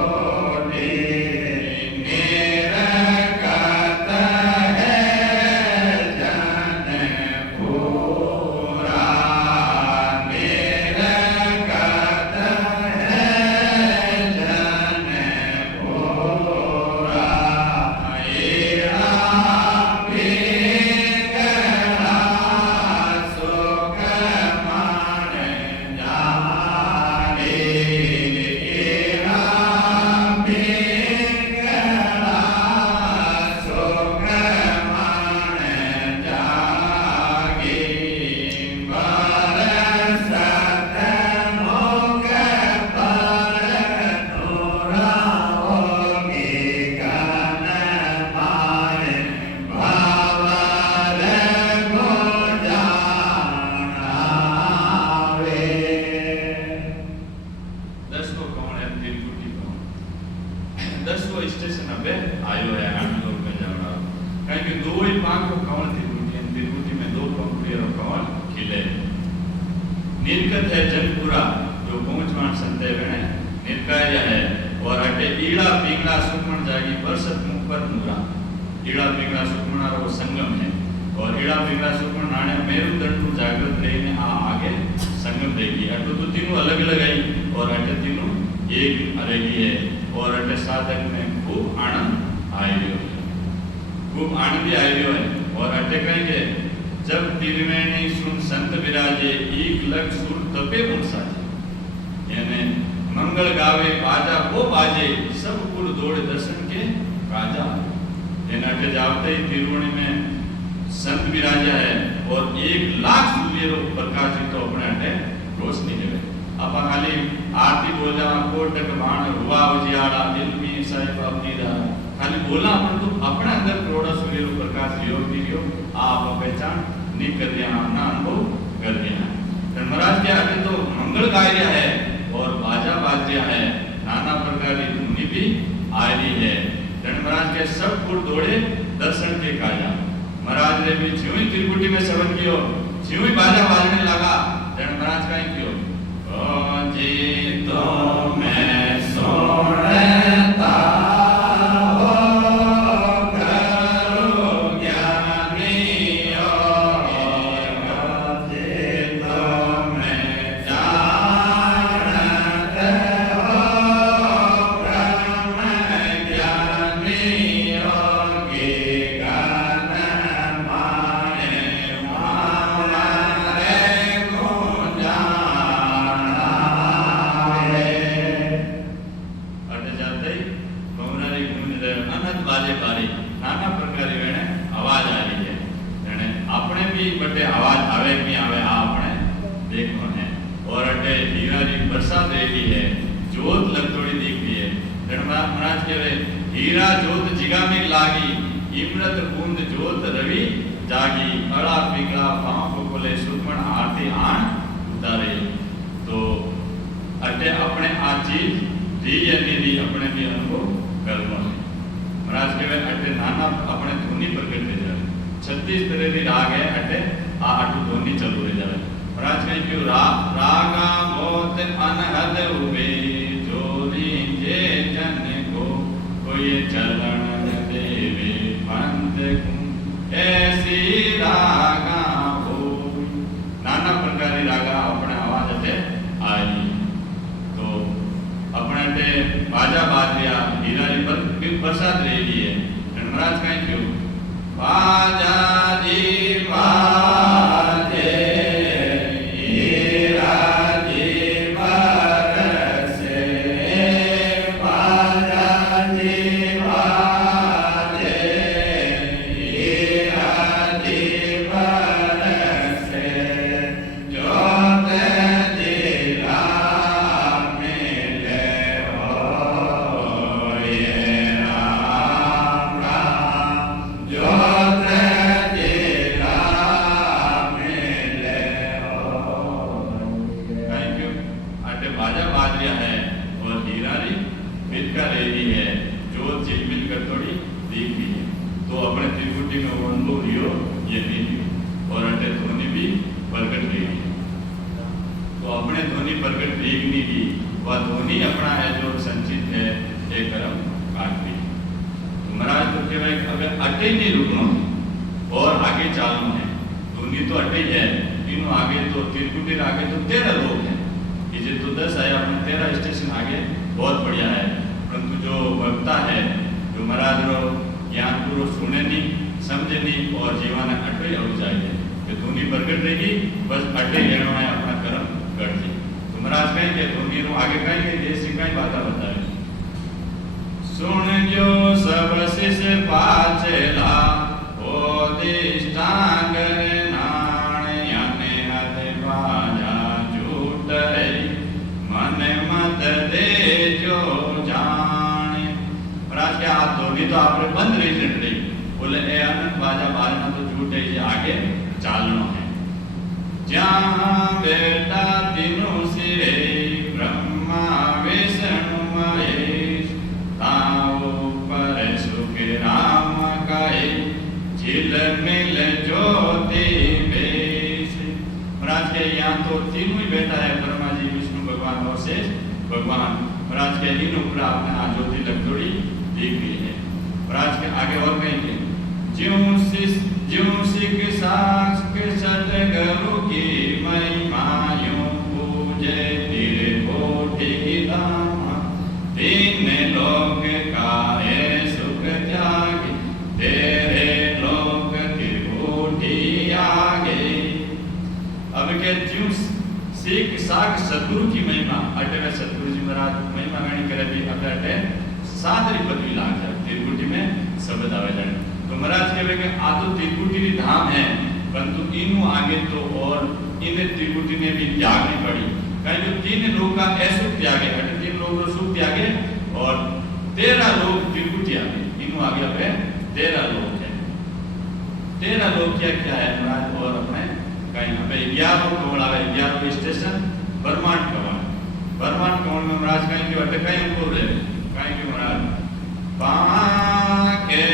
10वां स्टेशन अब आयो है 8 लोग में जावड़ा कहीं कि दो ही पांच को कंवल तिरुपति में 2 पंखुड़ी और कंवल खिले नीलकंठ है जनपुरा जो पहुंचवान संते वेणे निर्कार्य है और अटे ईड़ा पिंगला सुकमण जागी बरसत मुख पर मुरा ईड़ा पिंगला सुकमण रो संगम है और ईड़ा पिंगला सुकमण नाने मेरुदंड नु जागृत लेने आगे संगम देगी अटो तो तीनों अलग अलग आई और अटे तीनों एक अलग ही है और अटे साधक में खूब आनंद आयो खूब आनंद आयो है और अटे कहेंगे जब तिरवेणी सुन संत विराजे एक लग सुर तपे मुसाजे यानी मंगल गावे बाजा वो बाजे सब कुल दौड़े दर्शन के राजा एनाटे जावते ही तिरुवणी में संत विराजा है और 1 लाख सूर्य रो प्रकाश तो अपने अटे रोशनी है आप खाली आरती बोला कोटक बाण हुआ उजियाड़ा दिल में साहिब अपनी खाली बोला अपन तो अपने अंदर करोड़ा सूर्य रो प्रकाश योग दियो आप पहचान नहीं कर दिया अपना अनुभव कर दिया धर्मराज के आगे तो मंगल गाय है और बाजा बाजिया है नाना प्रकार की धुनी भी आ रही है धर्मराज के सब कुल दौड़े दर्शन के काया महाराज ने भी ज्यों ही त्रिकुटी में श्रवण कियो ज्यों ही बाजा बाजने लगा धर्मराज का ही कियो ओ जी तो मैं सोनता हीरा जोत जिगा में लागी इमरत बूंद जोत रवि जागी अड़ा पिंगला पांव बोले सुखमण आरती आन उतारे तो अटे अपने आ चीज री यानी री अपने भी अनुभव करनो है महाराज के अटे नाना अपने धुनी प्रकट हो जाए 36 तरह की राग है अटे आ अटू धुनी चलू रह जाए महाराज कहीं क्यों रागा बहुत अनहद हुए जोरी जे जन कोई चलन देवे पंत ऐसी रागा हो नाना प्रकार की रागा अपने आवाज अटे आई तो अपने अटे बाजा बाजिया हीरा पर प्रसाद रही है महाराज कहीं क्यों बाजा जी बाजे भगवान महाराज के इन ऊपर आपने आ ज्योति लगदोड़ी देख रही है। महाराज के आगे और कहेंगे ज्यों सिख सास के सतगुरु की महिमा यूं पूजे तेरे कोटि धाम तीन लोक का है सुख त्याग तेरे लोक की कोटि आगे। अब के ज्यों सिख साख सतगुरु की महिमा अटे में सतगुरु जी महाराज महिमा गाणी करे भी अटे सादरी पदवी लाग जाए त्रिकुटी में शब्द आवे जाए। तो महाराज कहे कि आ तो त्रिकुटी की धाम है परंतु इनु आगे तो और इन त्रिकुटी ने भी त्यागनी पड़ी। कहीं जो 3 लोग का ऐसो त्यागे अटे 3 लोग रो सुख त्यागे और 13 लोग त्रिकुटी आगे इनु आगे पे 13 लोग है। 13 लोग क्या क्या है महाराज और अपने कहीं हमें 11 कमल आवे 11 स्टेशन ब्रह्मांड कमल में महाराज कहीं जो अटे कहीं बोल रहे कहीं की महाराज पाके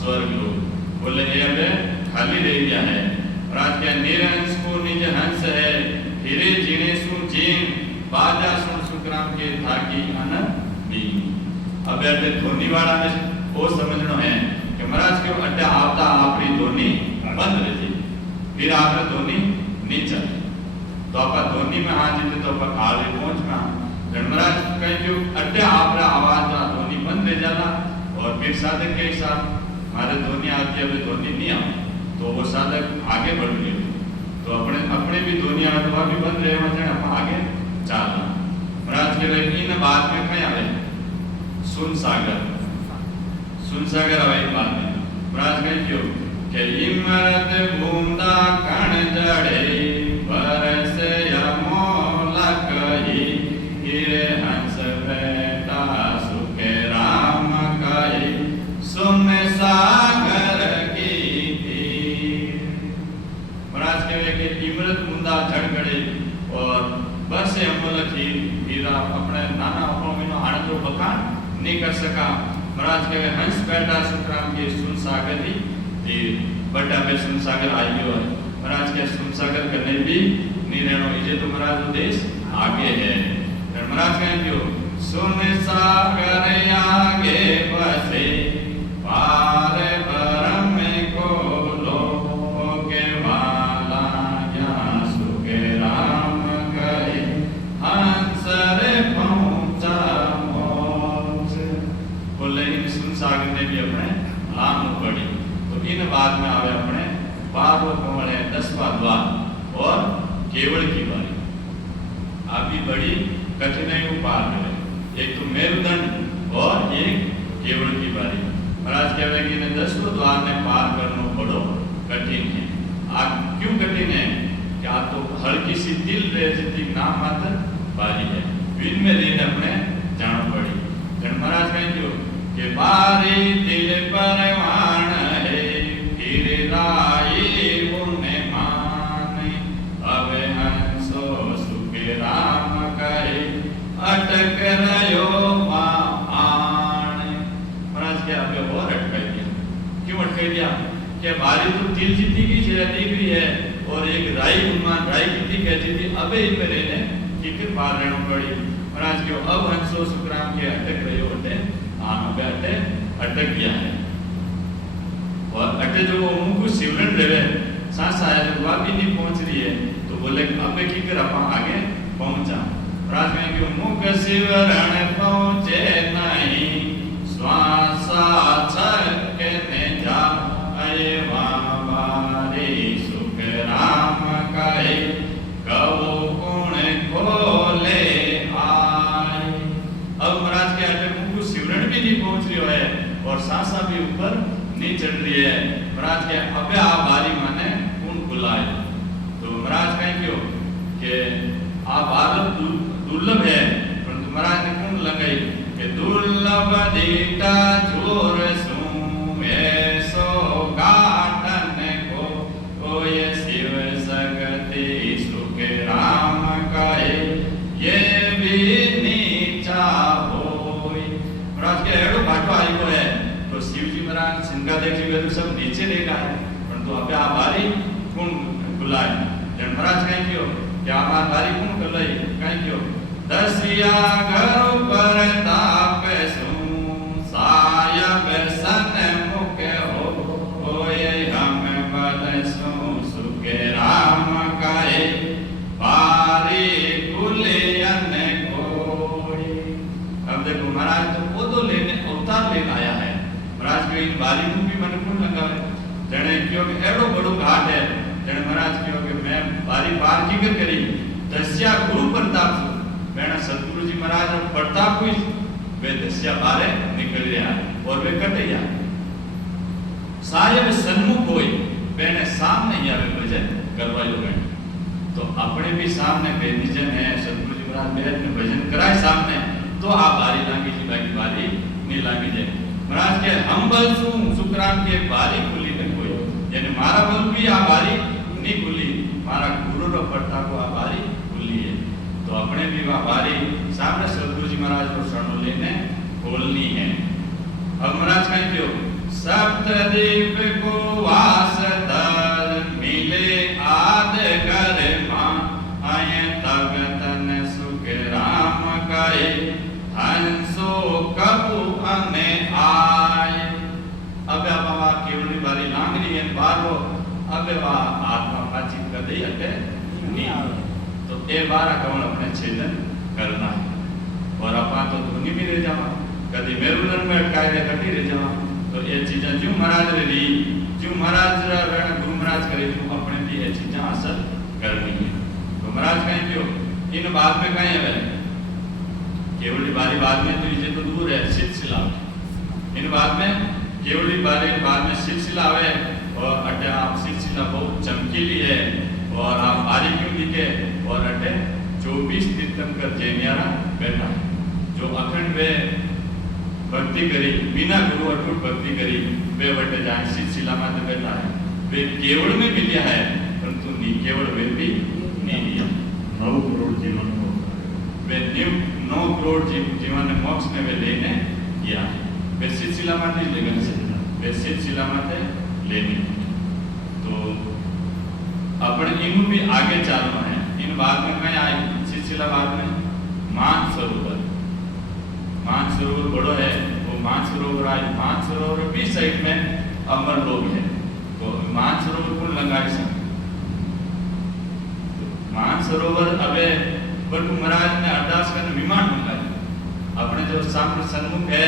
स्वर्ग लोग बोले खाली रह गया है। राज के निरंश को निज हंस है, हिरे जीने सु जीन, बाजा सुन सुख सुखराम के था कि अन नी अब अटे धोनी वाला में वो समझनो है कि महाराज के अटे आवता आपरी धोनी बंद रही फिर आपने धोनी नहीं चले तो आपका धोनी में हाथ जीते तो आपका आगे पहुंचना महाराज कहीं जो अड्डे आपका आवाज ना धोनी बंद रह जाला और फिर साधक के साथ हमारे धोनी आती है धोनी नहीं आए तो वो साधक आगे बढ़ गए तो अपने भी धोनी आए तो भी बंद रहे वहां आप आगे चलना महाराज के इन बाद में कहीं आवे सुन सागर आवे बाद में महाराज कहीं क्यों के इमरत बूंदा कण जड़े बरस यमोलक ही गिरे हंस बेटा सुखे राम कही सुन सागर की तीर महाराज कहे कि इमरत बूंदा झड़गड़े और बरस यमोलक ही हीरा अपने नाना अपनों में आनंद और बखान नहीं कर सका महाराज कहे हंस बेटा सुखराम के सुन सागर ही बड़ा में सुनसागर आइयो है महाराज के सुनसागर करने भी नहीं रहना इजे तो महाराज देश आगे है महाराज कहें क्यों सुनसागर आगे बसे पार ब्रह्म को लो के वाला या सुखे राम कहे हंस रे पहुंचा मोक्ष बोले इन सुनसागर ने भी अपने लाम पड़ी इन बाद में आवे अपने 12 कमल है 10वां द्वार और केवल की बारी अभी बड़ी कठिनाई पार है एक तो मेरुदंड और एक केवल की बारी महाराज कहते कि इन्हें 10वें द्वार में पार करना बड़ो कठिन है आज क्यों कठिन है क्या तो हल्की सी दिल रहे जितनी नाम मात्र बारी है विन में लेने अपने जाना पड़ी महाराज कहें क्यों कि बारी दिल परवान राम कहे अटक रयो महाराज के आपने और अटकाई दिया क्यों अटकाई दिया क्या बारी तो दिल जीती की दिख रही है और एक राई उन्मान राई कितनी कहती थी अबे इन में रहने कि फिर पार रहना पड़ी महाराज के अब हंसो सुखराम के अटक रयो अटे पे अटे अटक गया है और अटे जो मुंह शिवरण रहे सांस आया जब वह भी नहीं पहुंच रही है तो बोले अबे की कर अपन आगे पहुंचा महाराज में कि मुख शिवरण पहुंचे नहीं श्वास छके ने जा अये बारे सुख राम कहे कबो गुण खोले आए अब महाराज के अटे मुख शिवरण भी नहीं पहुंच रही है और सांसा भी ऊपर नहीं चढ़ रही है महाराज के अबे आ बारी माने कौन बुलाए तो महाराज कहें क्यों कि आप भारत दुर्लभ है परंतु महाराज ने कौन लगाई कि दुर्लभ दीटा जोर सो ऐसो गाटन को ये शिव सकति सुख राम कहे ये भी नीचा होई महाराज के एड़ो घाटो आयो है तो शिव जी महाराज सिंगादेव जी वेद सब नीचे देखा है परंतु अबे आ बारी कौन बुलाए महाराज कहें क्यों क्या हमार बारी कौन कर लाई कहीं क्यों दसिया घर पर ताप सु सायब सन मुख हो ये हम बल सु सुख राम कहे बारी कुलियन कोई अब देखो महाराज तो वो तो लेने अवतार लेने आया है महाराज के इन बारी को भी मन कौन लगावे जने क्योंकि एड़ो बड़ो घाट है जने महाराज क्यों कि मैं बारी पार जिक्र करी दस्या गुरु प्रताप बेना सतगुरु जी महाराज और प्रताप हुई वे दस्या बारे निकल गया और वे कट गया साहिब सन्मुख होई बेने सामने ही आवे भजन करवायो गए तो अपने भी सामने बेनिजन है सतगुरु जी महाराज बेहद में भजन कराए सामने तो आप बारी लागी जी बाकी बारी नहीं लागी जाए महाराज के हम बल सु सुखराम के बारी खुली न कोई यानी मारा बल भी आ बारी नहीं खुली मारा गुरु रो प्रताप को आ बारी खुली है तो अपने भी वह बारी सामने सतगुरु जी महाराज को शरणों लेने खोलनी है अब महाराज कहें क्यों सप्तदीप को वास दल मिले आद कर मां आए तब तन सुख राम का पे वह आत्मा बातचीत कर दी अटे नहीं तो ये बारह कमल अपने छेदन करना है और अपना तो धुनी भी रह जावा कभी मेरुदंड में अटकाए दे कटी रह जावा तो ये चीजें जो महाराज री जो महाराज गुरु महाराज करे जो अपने भी ये चीजें हासिल करनी है तो महाराज कहीं क्यों इन बात में कहीं है केवल बारी बाद में तो ये तो दूर है सिलसिला इन बात में केवल बारी बाद में सिलसिला है और अटे आप सिलसिला बहुत चमकीली है और आप बारीकियों दिखे और अटे 24 तीर्थंकर जैनियारा बैठा जो अखंड वे भक्ति करी बिना गुरु अटूट भक्ति करी वे वटे जाए सिलसिला में बैठा है वे केवल में भी लिया है परंतु केवल वे भी नहीं लिया 9 करोड़ जीवन वे 9 करोड़ जीवन मोक्ष में वे लेने गया वे सिलसिला में लेने से वे सिलसिला में लेने तो अपने इन भी आगे चलना है इन बाद में मैं आई सिलसिला बाद में मानसरोवर बड़ो है वो मानसरोवर आए मानसरोवर भी साइड में अमर लोग है तो मानसरोवर कौन लगाए सकते मानसरोवर अबे बड़ू महाराज ने अरदास करने विमान मंगाए अपने जो सामने सन्मुख है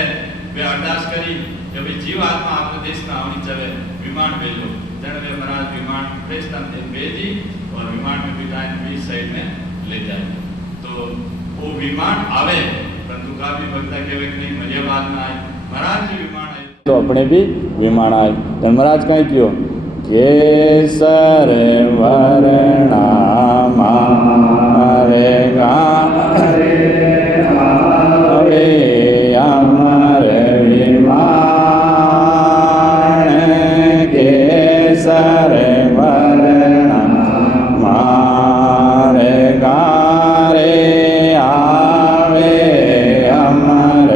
वे अरदास करी कि भाई जीव आत्मा आपके देश में आनी चाहिए विमान भेजो जन वे महाराज विमान प्रेस्तान दे भेजी और विमान में बिठाए बीच साइड में ले जाए तो वो विमान आवे परंतु काफी भक्ता के व्यक्ति नहीं मजे बाद में आए महाराज जी विमान आए तो अपने भी विमान आए धर्मराज कहीं क्यों केसर वर्णा मारे गारे अमर विमान केसर वर्णा मारे गारे आवे अमर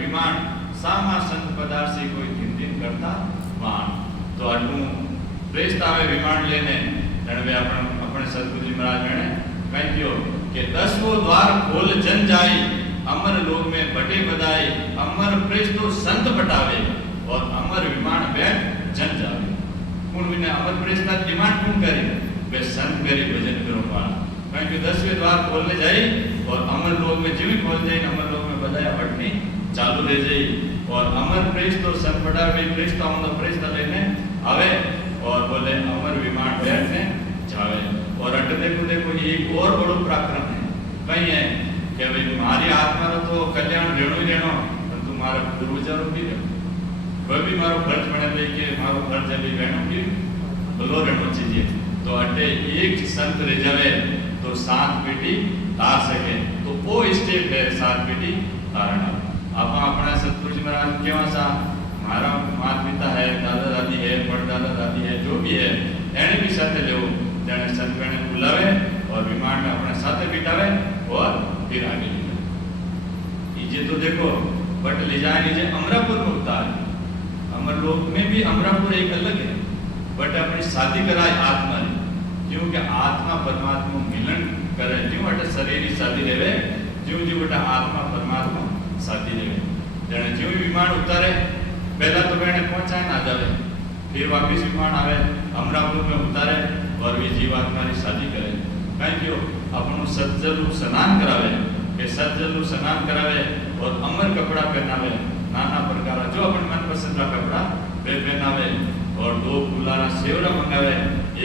विमान सामा प्रेस्तावे विमान लेने रणवे अपने सतगुरु जी महाराज ने कह दियो कि 10वां द्वार खोल जन जाई अमर लोक में बटे बधाई अमर प्रेस्तो संत बटावे और अमर विमान बैठ जन जावे कौन बिना अमर प्रेस्ता डिमांड कौन करे वे संत करे भजन करो वाला क्योंकि 10वें द्वार खोलने जाई और अमर लोक में जीवी खोल जाए अमर लोक में बधाया पटनी चालू रह जाई और अमर प्रेस्तो संत बटावे प्रेस्ताओं प्रेस्ता लेने आवे और बोले अमर विमान बैठने जावे और अट देखो एक और बड़ो पराक्रम है कहीं है कि भाई हमारी आत्मा तो कल्याण रेणु ही रेणो पर तुम्हारा पूर्वजों भी रेणु कोई भी मारो खर्च बने लेके मारो खर्च अभी रेणु की बोलो रेणु चाहिए तो अटे एक संत रह जावे तो 7 पीढ़ी तार सके तो वो स्टेप है 7 पीढ़ी तारना आप अपना सतगुरु जी महाराज केवा सा हमारा माता पिता है दादा दादी है परदादा दादी है जो भी है एने भी साथ ले जाने संत ने बुलावे और विमान में अपने साथ बिठावे और फिर आगे ले जाए ये तो देखो बट ले जाए नीचे अमरापुर में उतार अमर लोक में भी अमरापुर एक अलग है बट अपनी शादी कराए आत्मा ने क्योंकि आत्मा परमात्मा मिलन करे जो बट शरीर की शादी लेवे जो जो बट आत्मा परमात्मा शादी लेवे जाने जो विमान उतारे पहला तो मैंने पहुंचाए ना जावे फिर वापिस विमान आवे अमरापुर में उतारे और वे जीवात्मा की शादी करे कहीं क्यों अपनों सज्जल स्नान करावे के सज्जल स्नान करावे और अमर कपड़ा पहनावे नाना प्रकार जो अपन मन पसंद का कपड़ा वे पहनावे और 2 फूलारा सेवरा मंगावे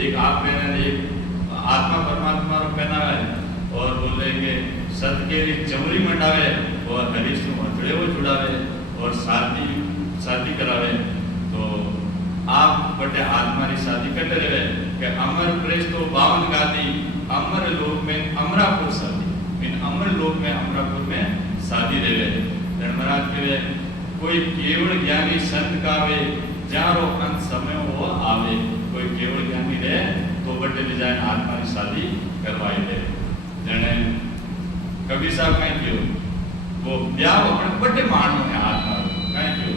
एक आप पहने एक आत्मा परमात्मा पहनावे और बोले के सतकेरी चमड़ी मंडावे और हरीशु हथड़े वो जुड़ावे और शादी करावे तो आप बटे आत्मा की शादी करते रहे कि अमर प्रेस्तो 52 गादी अमर लोक में अमरापुर शादी इन अमर लोक में अमरापुर में शादी रहे धर्मराज के कोई केवल ज्ञानी संत कावे जारो अंत समय वो आवे। कोई केवल ज्ञानी रहे तो बड़े ले जाए आत्मा की शादी करवाई दे। जने कबीर साहब कहीं क्यों वो ब्याह अपने बड़े मानो है आत्मा कहीं क्यों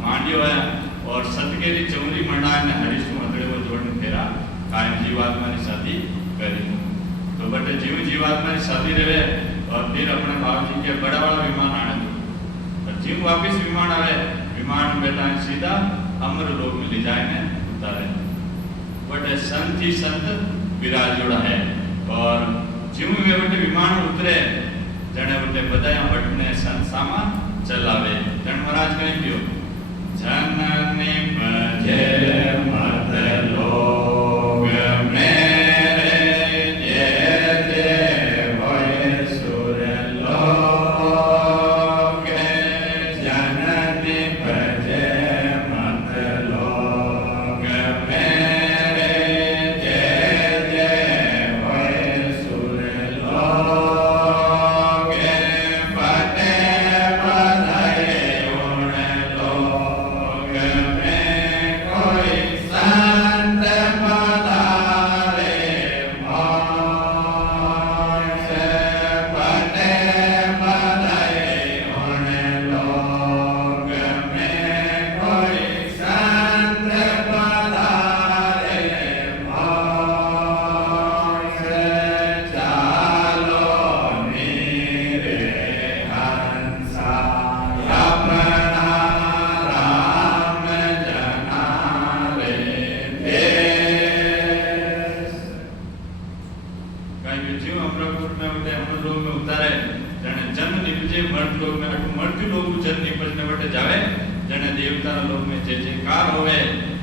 मांडियो है और सतकेरी चौरी मंडाय ने हरिशु हथड़े वो जोड़ने तेरा कायम जीवात्मा की शादी करी। तो बटे जीवात्मा की शादी रहे और फिर अपने बाबू जी के बड़ा बड़ा विमान आने तो जीव वापिस विमान आवे विमान बैठा सीधा अमर लोक में ले जाए ने उतारे। बटे संत ही संत विराज जोड़ा है और जीव में बटे विमान उतरे जने बटे बधाया बटने संत सामा चलावे। जन महाराज कहीं क्यों जननी बजे मत लोग मेरे ये होए सुर लोग। जननी बजे मत लोग मेरे ये होए सुर लोग। फटे बधाई उन लोग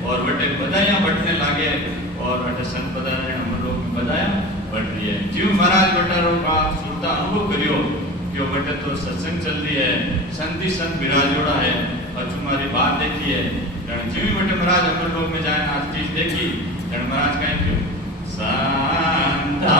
और बटे बधाइयां बटने लागे और बटे संत पधारे अमर लोक में बधाइयां बट रही है। जीव महाराज बटारो का सुरता अनुभव करियो कि वो बटे तो सत्संग चल रही है संति संत विराज जोड़ा है और तुम्हारी बात देखी है। जीव बटे महाराज अमर लोक में जाए आज चीज देखी जन महाराज कहीं क्यों संता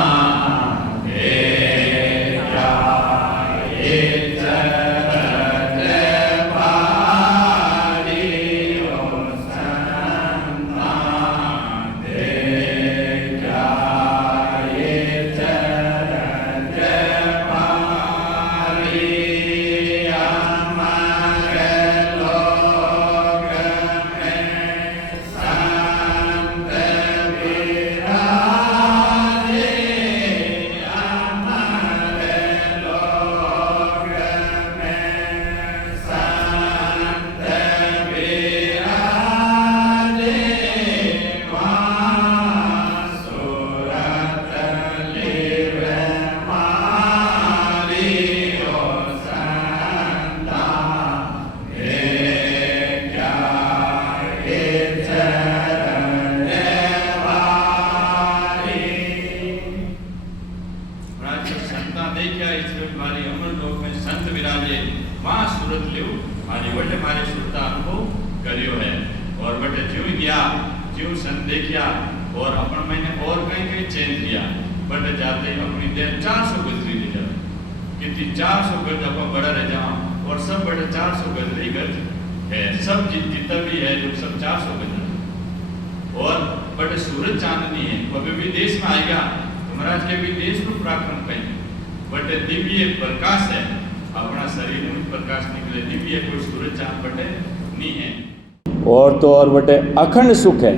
और अपन मैंने और कहीं चेंज किया बट जाते अपनी देर 400 गज ले जाओ कितनी 400 गज अपन बड़ा रह जाओ और सब बड़े 400 गज रही गज है, सब जितना भी है जो सब 400 गज और बट सूरज चांदनी है वो भी देश में आएगा तो महाराज के भी देश को पराक्रम कहीं बट दिव्य प्रकाश है अपना शरीर में प्रकाश निकले दिव्य कोई सूरज चांद बटे नहीं है और तो और वटे अखंड सुख है,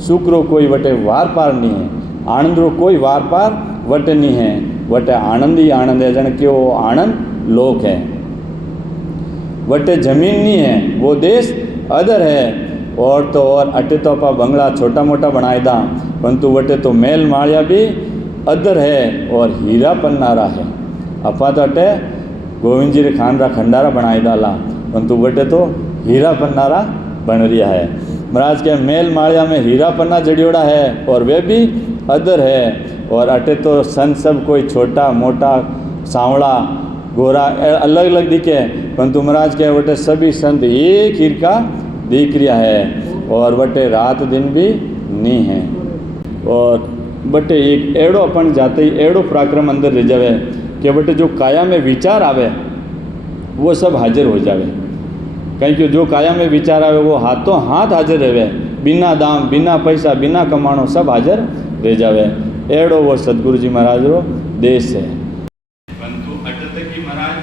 सुख रो कोई वटे वार पार नहीं है, आनंद रो कोई वार पार वटे नहीं है, वटे आनंद ही आनंद है, जन के वो आनंद लोक है। वटे जमीन नहीं है, वो देश अदर है। और तो और अटे तो अपा बंगला छोटा मोटा बनाए दा, परंतु वटे तो मेल मालिया भी अदर है और हीरा पन्नारा है। अपा तो अटे गोविंद जी रे खान रा खंडारा बनाए डाला, परंतु वटे तो हीरा पन्नारा बन रहा है। महाराज के मेल मालिया में हीरा पन्ना जड़ियोड़ा है और वे भी अदर है। और अटे तो संत सब कोई छोटा मोटा सांवड़ा गोरा अलग अलग दिखे, परंतु महाराज के वटे सभी संत एक हीर का दिख रहा है और वटे रात दिन भी नहीं है। और बटे एक एड़ो अपन जाते ही एड़ो पराक्रम अंदर रह जावे कि बटे जो काया में विचार आवे वो सब हाजिर हो जावे। कहीं कि जो काया में विचार आवे वो हाथों हाथ हाजिर रहे, बिना दाम बिना पैसा बिना कमाणो सब हाजिर रह जावे। एड़ो वो सदगुरु जी महाराज रो देश है। परंतु अटल तक की महाराज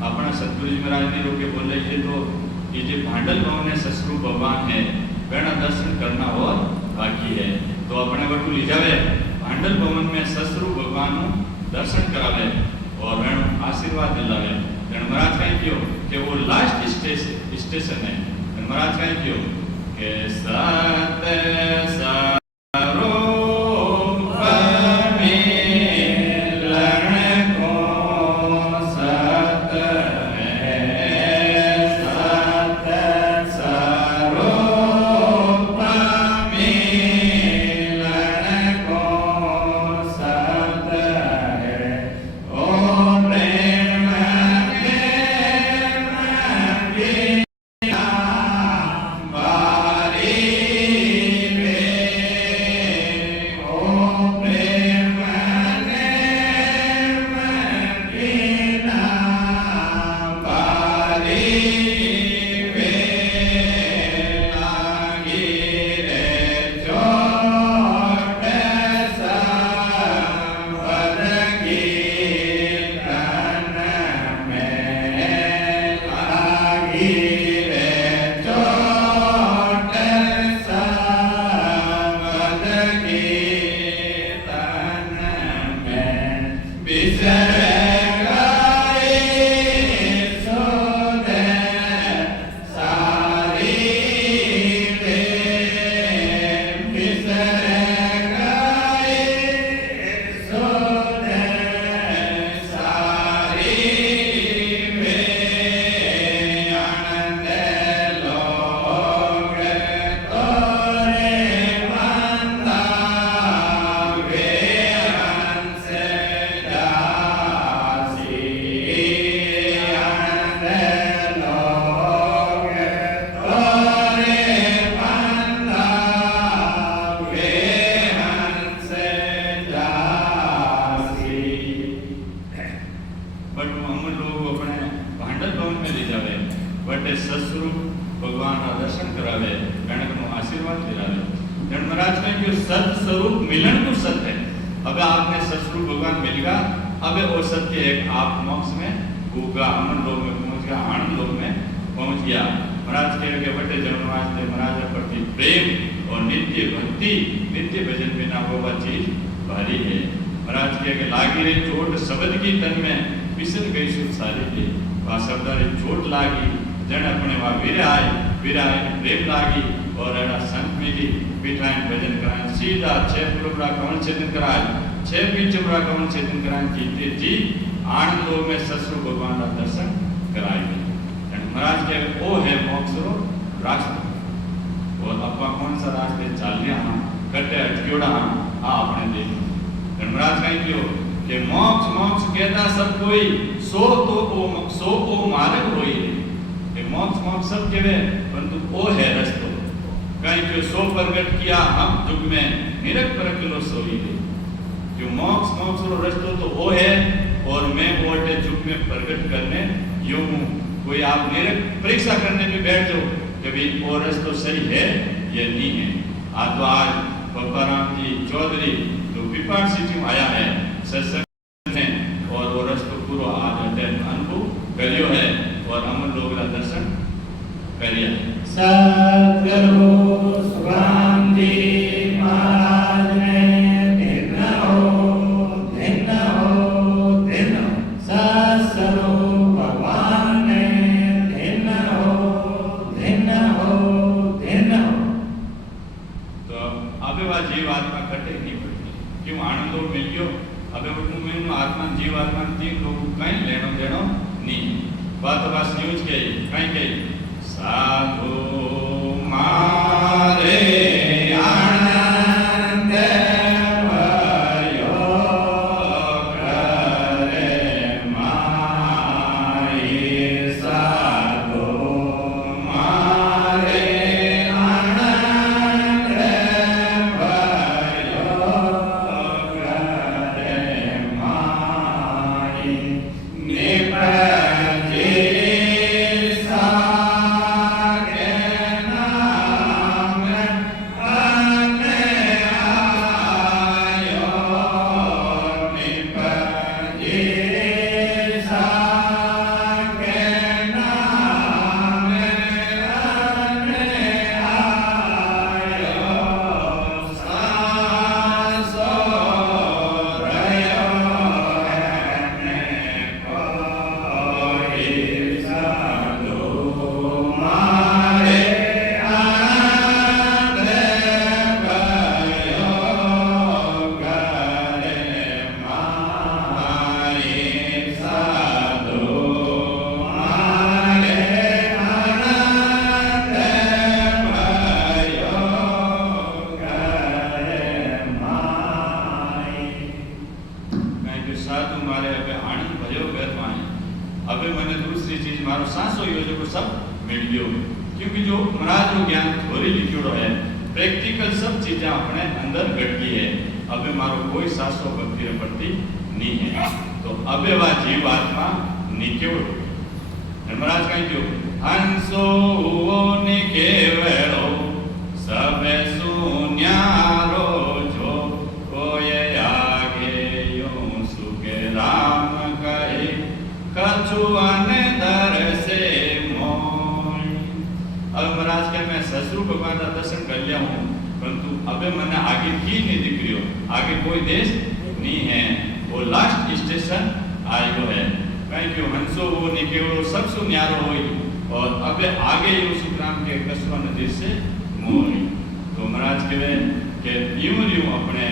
अपना सदगुरु जी महाराज ने रोके बोले ये तो ये जो भांडल भवन है ससुरु भगवान है वेणा दर्शन करना और बाकी है तो अपने बटू ली जावे भांडल भवन में ससुरु भगवान दर्शन करावे और वेणु आशीर्वाद दिलावे। महाराज कहीं क्यों कि वो लास्ट स्टेशन है। महाराज कहीं क्यों के सत कोई आप परीक्षा करने में बैठ जाओ कि भाई वो रास्ता सही है या नहीं है। तो आज पप्पाराम जी चौधरी जो पिपाड़ सिटी में आया है सत्संग ने और वो रास्ता पूरा आज अनुभव करियो है और हम लोग दर्शन करिए। सद्गुरु सुभान जी महाराज ने दिन हो सत्स्वरूप भगवान ने दिन हो। तो अबे वह जीव आत्मा कटे नहीं पड़ती क्यों आनंद लोग मिल गयो। अबे उठू आत्मा जीव आत्मा तीन लोग कहीं लेनो देनो नहीं। बात बस न्यूज के कहीं साधु मारे आनंद भयो करे माई। साधु मारे आनंद भयो करे माई। निपजे क्योंकि जो महाराज जो ज्ञान थोड़ी लिखियोड़ो है प्रैक्टिकल सब चीजें अपने अंदर घटती है। अबे मारो कोई सासो भक्ति रे पड़ती नहीं है। तो अबे वा जीव आत्मा निकेवड़ो महाराज कहीं जो हंसो निकेवड़ो सबे सुन्यारो जो कोये आगे यूं सुके राम कहे कछुअन दर से महाराज के मैं ससुर भगवान का दर्शन कर लिया हूँ परंतु अबे मैंने आगे की नहीं दिख रही हो। आगे कोई देश नहीं है। वो लास्ट स्टेशन आयो है कहीं क्यों हंसो वो निकेवड़ो सब सुन्यारो होई और अबे आगे यूं सुखराम के कछुआ नदी से मोरी। तो महाराज कहे कि यूं अपने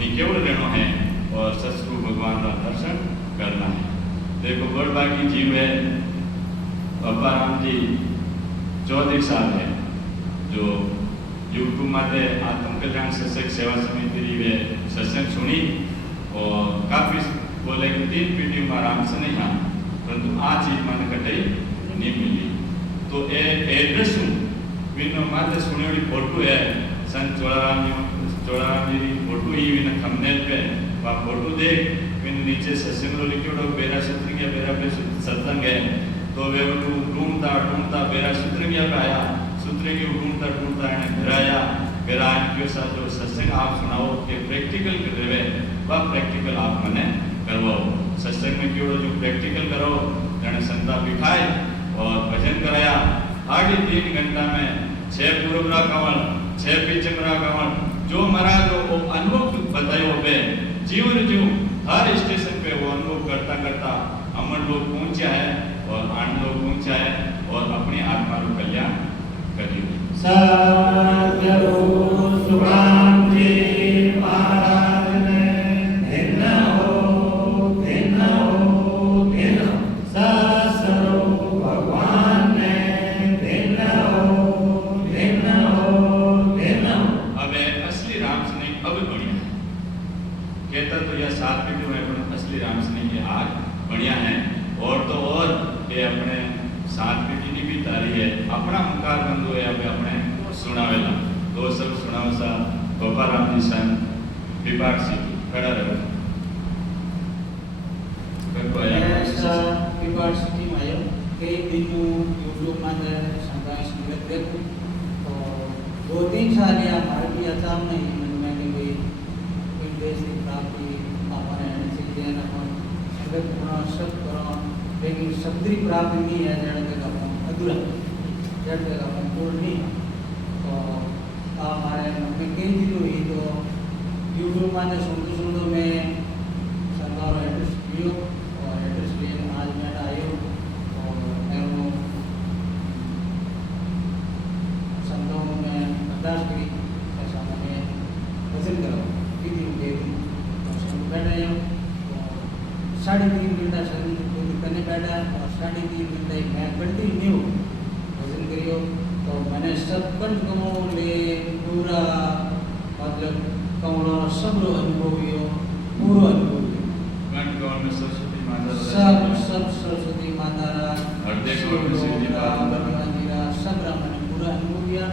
निकेवड़ रहना है और ससुर भगवान का दर्शन करना है। देखो बड़बागी जीव है पप्पाराम जी 14 साल है जो यूट्यूब माते आत्म कल्याण सत्संग सेवा समिति री सत्संग सुनी और काफी बोले 3 पीढ़ी में आराम से नहीं हाँ परंतु आ चीज मन कटे नहीं मिली। तो ए एड्रेस विनो माते सुनी वाली फोटो है संत चोड़ाराम जी की फोटो ही विन थंबनेल पे वह फोटो देख विन नीचे सत्संग रो लिखियोड़ो बेरा सत्संग या बेरा पे सत्संग है। तो वे ढूंढता बेरा सूत्रंगिया पे आया सूत्रंगी ढूंढता इन्हें घराया घरा के साथ जो सत्संग आप सुनाओ कि प्रैक्टिकल कर रहे वह प्रैक्टिकल आप मने करवाओ। सत्संग में क्यों जो प्रैक्टिकल करो जने संता बिठाए और भजन कराया। आगे 3 घंटा में 6 पूर्वरा कंवल 6 पीछमरा कंवल जो महाराज वो अनुभव बतायो बे जीवन जीव हर स्टेशन पे वो अनुभव करता करता अमर लोग पहुंचा है और आनंद लोग पहुंचा है और अपनी आत्मा को कल्याण करिए। सद्गुरु सुभान जी महाराज ने दिन हो सत्स्वरूप भगवान ने दिन हो। अब असली राम स्नेह अब बढ़िया है कहता तो यह 7 पीढ़ी में असली राम स्नेह के आज बढ़िया है और तो और ये अपने 7 पीढ़ी की भी तारी है अपना मुकार बंधु है अबे अपने सुनावेला तो सब सुनाव सा पप्पाराम जी सन विभाग से खड़ा रहो ऐसा विभाग सिटी में आयो कि दिन यूट्यूब में संघर्ष संगत देखूँ तो 2-3 साल या हमारे भी अचाम नहीं मन में कि भाई कोई देश की प्राप्ति हमारे आने से देना अपन संगत होना सब करो लेकिन शब्दी प्राप्ति नहीं है जड़ के का अधूरा जड़ के का पूर्ण नहीं तो हमारे में कई दिन हुई तो यूट्यूब में सुनते में सरकार एड्रेस लियो और एड्रेस लिए आज मैं आयो और एवं संतों में अरदास करी ऐसा मैंने वचन करो कि दिन दे तो सब बैठा यो 3.5 घंटा संगीत करने बैठा और 3.5 घंटे मैं कंटिन्यू वचन करियो तो मैंने सत्कंठ कमो ले पूरा मतलब कमलो सब्र अनुभवियो पूरा अनुभवियो कंठ कमल में सरस्वती माता सब सरस्वती माता हृदय कमल में सिद्धि मंदिरा सब मैंने पूरा अनुभव किया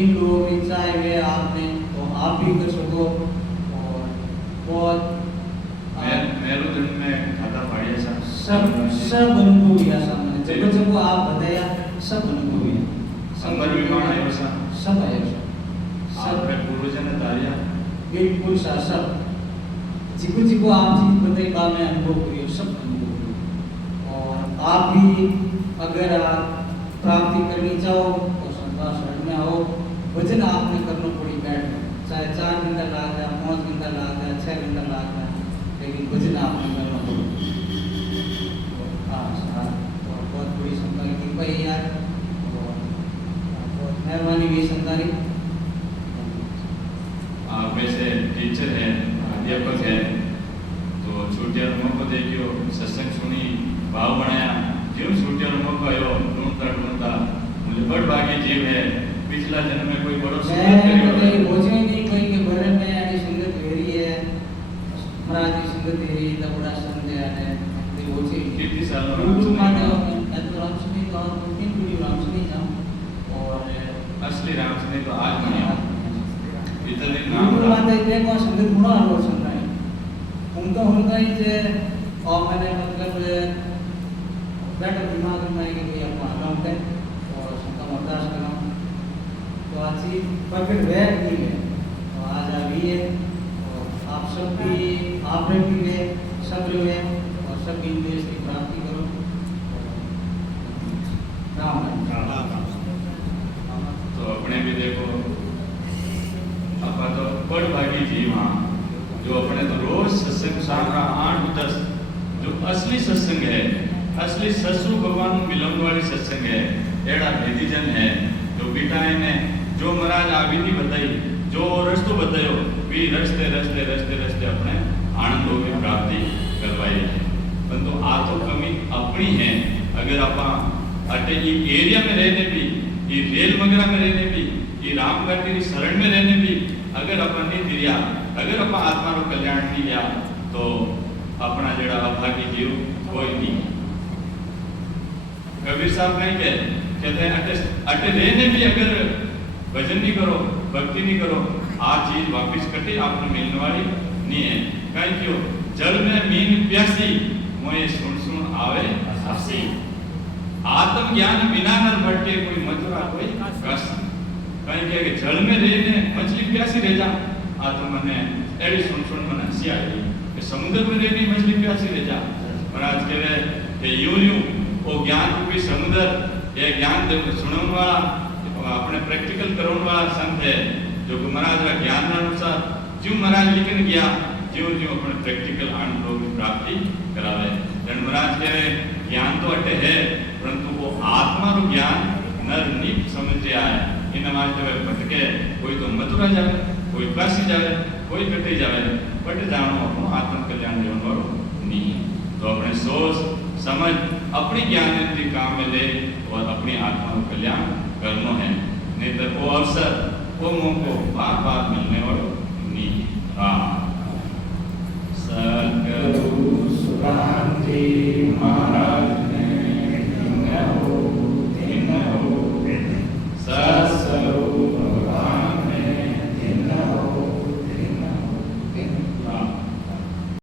इन लोगों की चाहे वे आपने तो आप भी कर सको और बहुत मेरू दिन में खाता पाड़िया सब अनुभव किया सामने जब आप बताया सब अनुभव किया संबर विमान आयो सा सब आया सब में पूर्वजन ने तारिया बिल्कुल सा सब जिको आप चीज बताई बा में अनुभव करियो सब अनुभव करियो और आप भी अगर आप प्राप्ति करनी चाहो तो संस्था शरण में आओ वजन आपने करना पड़ी बैठ चाहे 4 घंटा लग जाए 5 घंटा लग जाए 6 घंटा लग जाए लेकिन वजन आपने करना पड़ी तो बहुत बड़ी संस्था की कृपा है यार बहुत मेहरबानी भी संस्था की आप वैसे टीचर है अध्यापक है तो छुट्टियां मौको देखियो सत्संग सुनी भाव बनाया जीव छुट्टियां मौको आयो ढूंढता मुझे बड़ भाग्य जीव है पिछला जन्म में कोई बड़ो मैं कोई बोझे नहीं कोई के भरे में आनी संगत वेरी है महाराज की संगत वेरी इतना बड़ा समझे है कोई बोझे कितनी साल गुरु माता तो राम सुनी तो 2-3 पीढ़ी राम सुनी जाऊं और असली राम सुनी तो आज बनिया इतने नाम गुरु माता इतने को संगत गुणा अनुभव सुन रहे हैं उनका ही जे और मैंने मतलब बैठा दिमाग में कि कोई अपना अकाउंट है और उसका अरदास करा तो आज ही परफेक्ट वैक नहीं है तो आज अभी है और आप सब भी आपने भी है सब जो है और सब इन देश की प्राप्ति करो राम तो अपने भी देखो अपना तो बड़ भागी जीव हाँ जो अपने तो रोज सत्संग सामरा 8-10 जो असली सत्संग है असली ससु भगवान मिलन वाली सत्संग है एड़ा भेदीजन है जो बिटाए ने जो महाराज आगे नहीं बताई जो रस्तो बतायो भी रस्ते रस्ते रस्ते रस्ते अपने आनंदों की प्राप्ति करवाई है परंतु आ तो कमी अपनी है अगर आप अटे ये एरिया में रहने भी ये रेल वगैरह में रहने भी ये रामगढ़ की शरण में रहने भी अगर अपन नहीं दिया अगर अपन आत्मा रो कल्याण नहीं किया तो अपना जड़ा अभागी जीव कोई नहीं कबीर साहब नहीं कहते हैं अटे रहने भी अगर भजन नहीं करो भक्ति नहीं करो आ चीज वापिस कटे आपने मिलने वाली नहीं है कहीं क्यों जल में मीन प्यासी मोए सुन आवे हसी आत्म ज्ञान बिना न भटके कोई मथुरा कोई कस कहीं के जल में रहने मछली प्यासी रह जा आत्म ने एड़ी सुन मन हंसी आई कि समुद्र में रहनी मछली प्यासी रह जा महाराज कह रहे कि यूं वो ज्ञान रूपी समुद्र ये ज्ञान सुनने वाला अपने प्रैक्टिकल करने वाला संत है जो कि महाराज का ज्ञान अनुसार जो महाराज लिखन गया जो जो अपने प्रैक्टिकल अनुभव की प्राप्ति करावे जन महाराज कह रहे ज्ञान तो अटे है परंतु वो आत्मा रो ज्ञान नर नहीं समझ आए इन हमारे जब भटके कोई तो मथुरा जाए कोई काशी जाए कोई कटे जाए बट जानो अपनो आत्म कल्याण जीवन वालों नहीं तो अपने सोच समझ अपनी ज्ञान इंद्रिय काम में ले और अपनी आत्मा को कल्याण करना है नहीं तो वो अवसर वो मौको बार बार मिलने वालों नहीं हाँ सद्गुरु सुरांति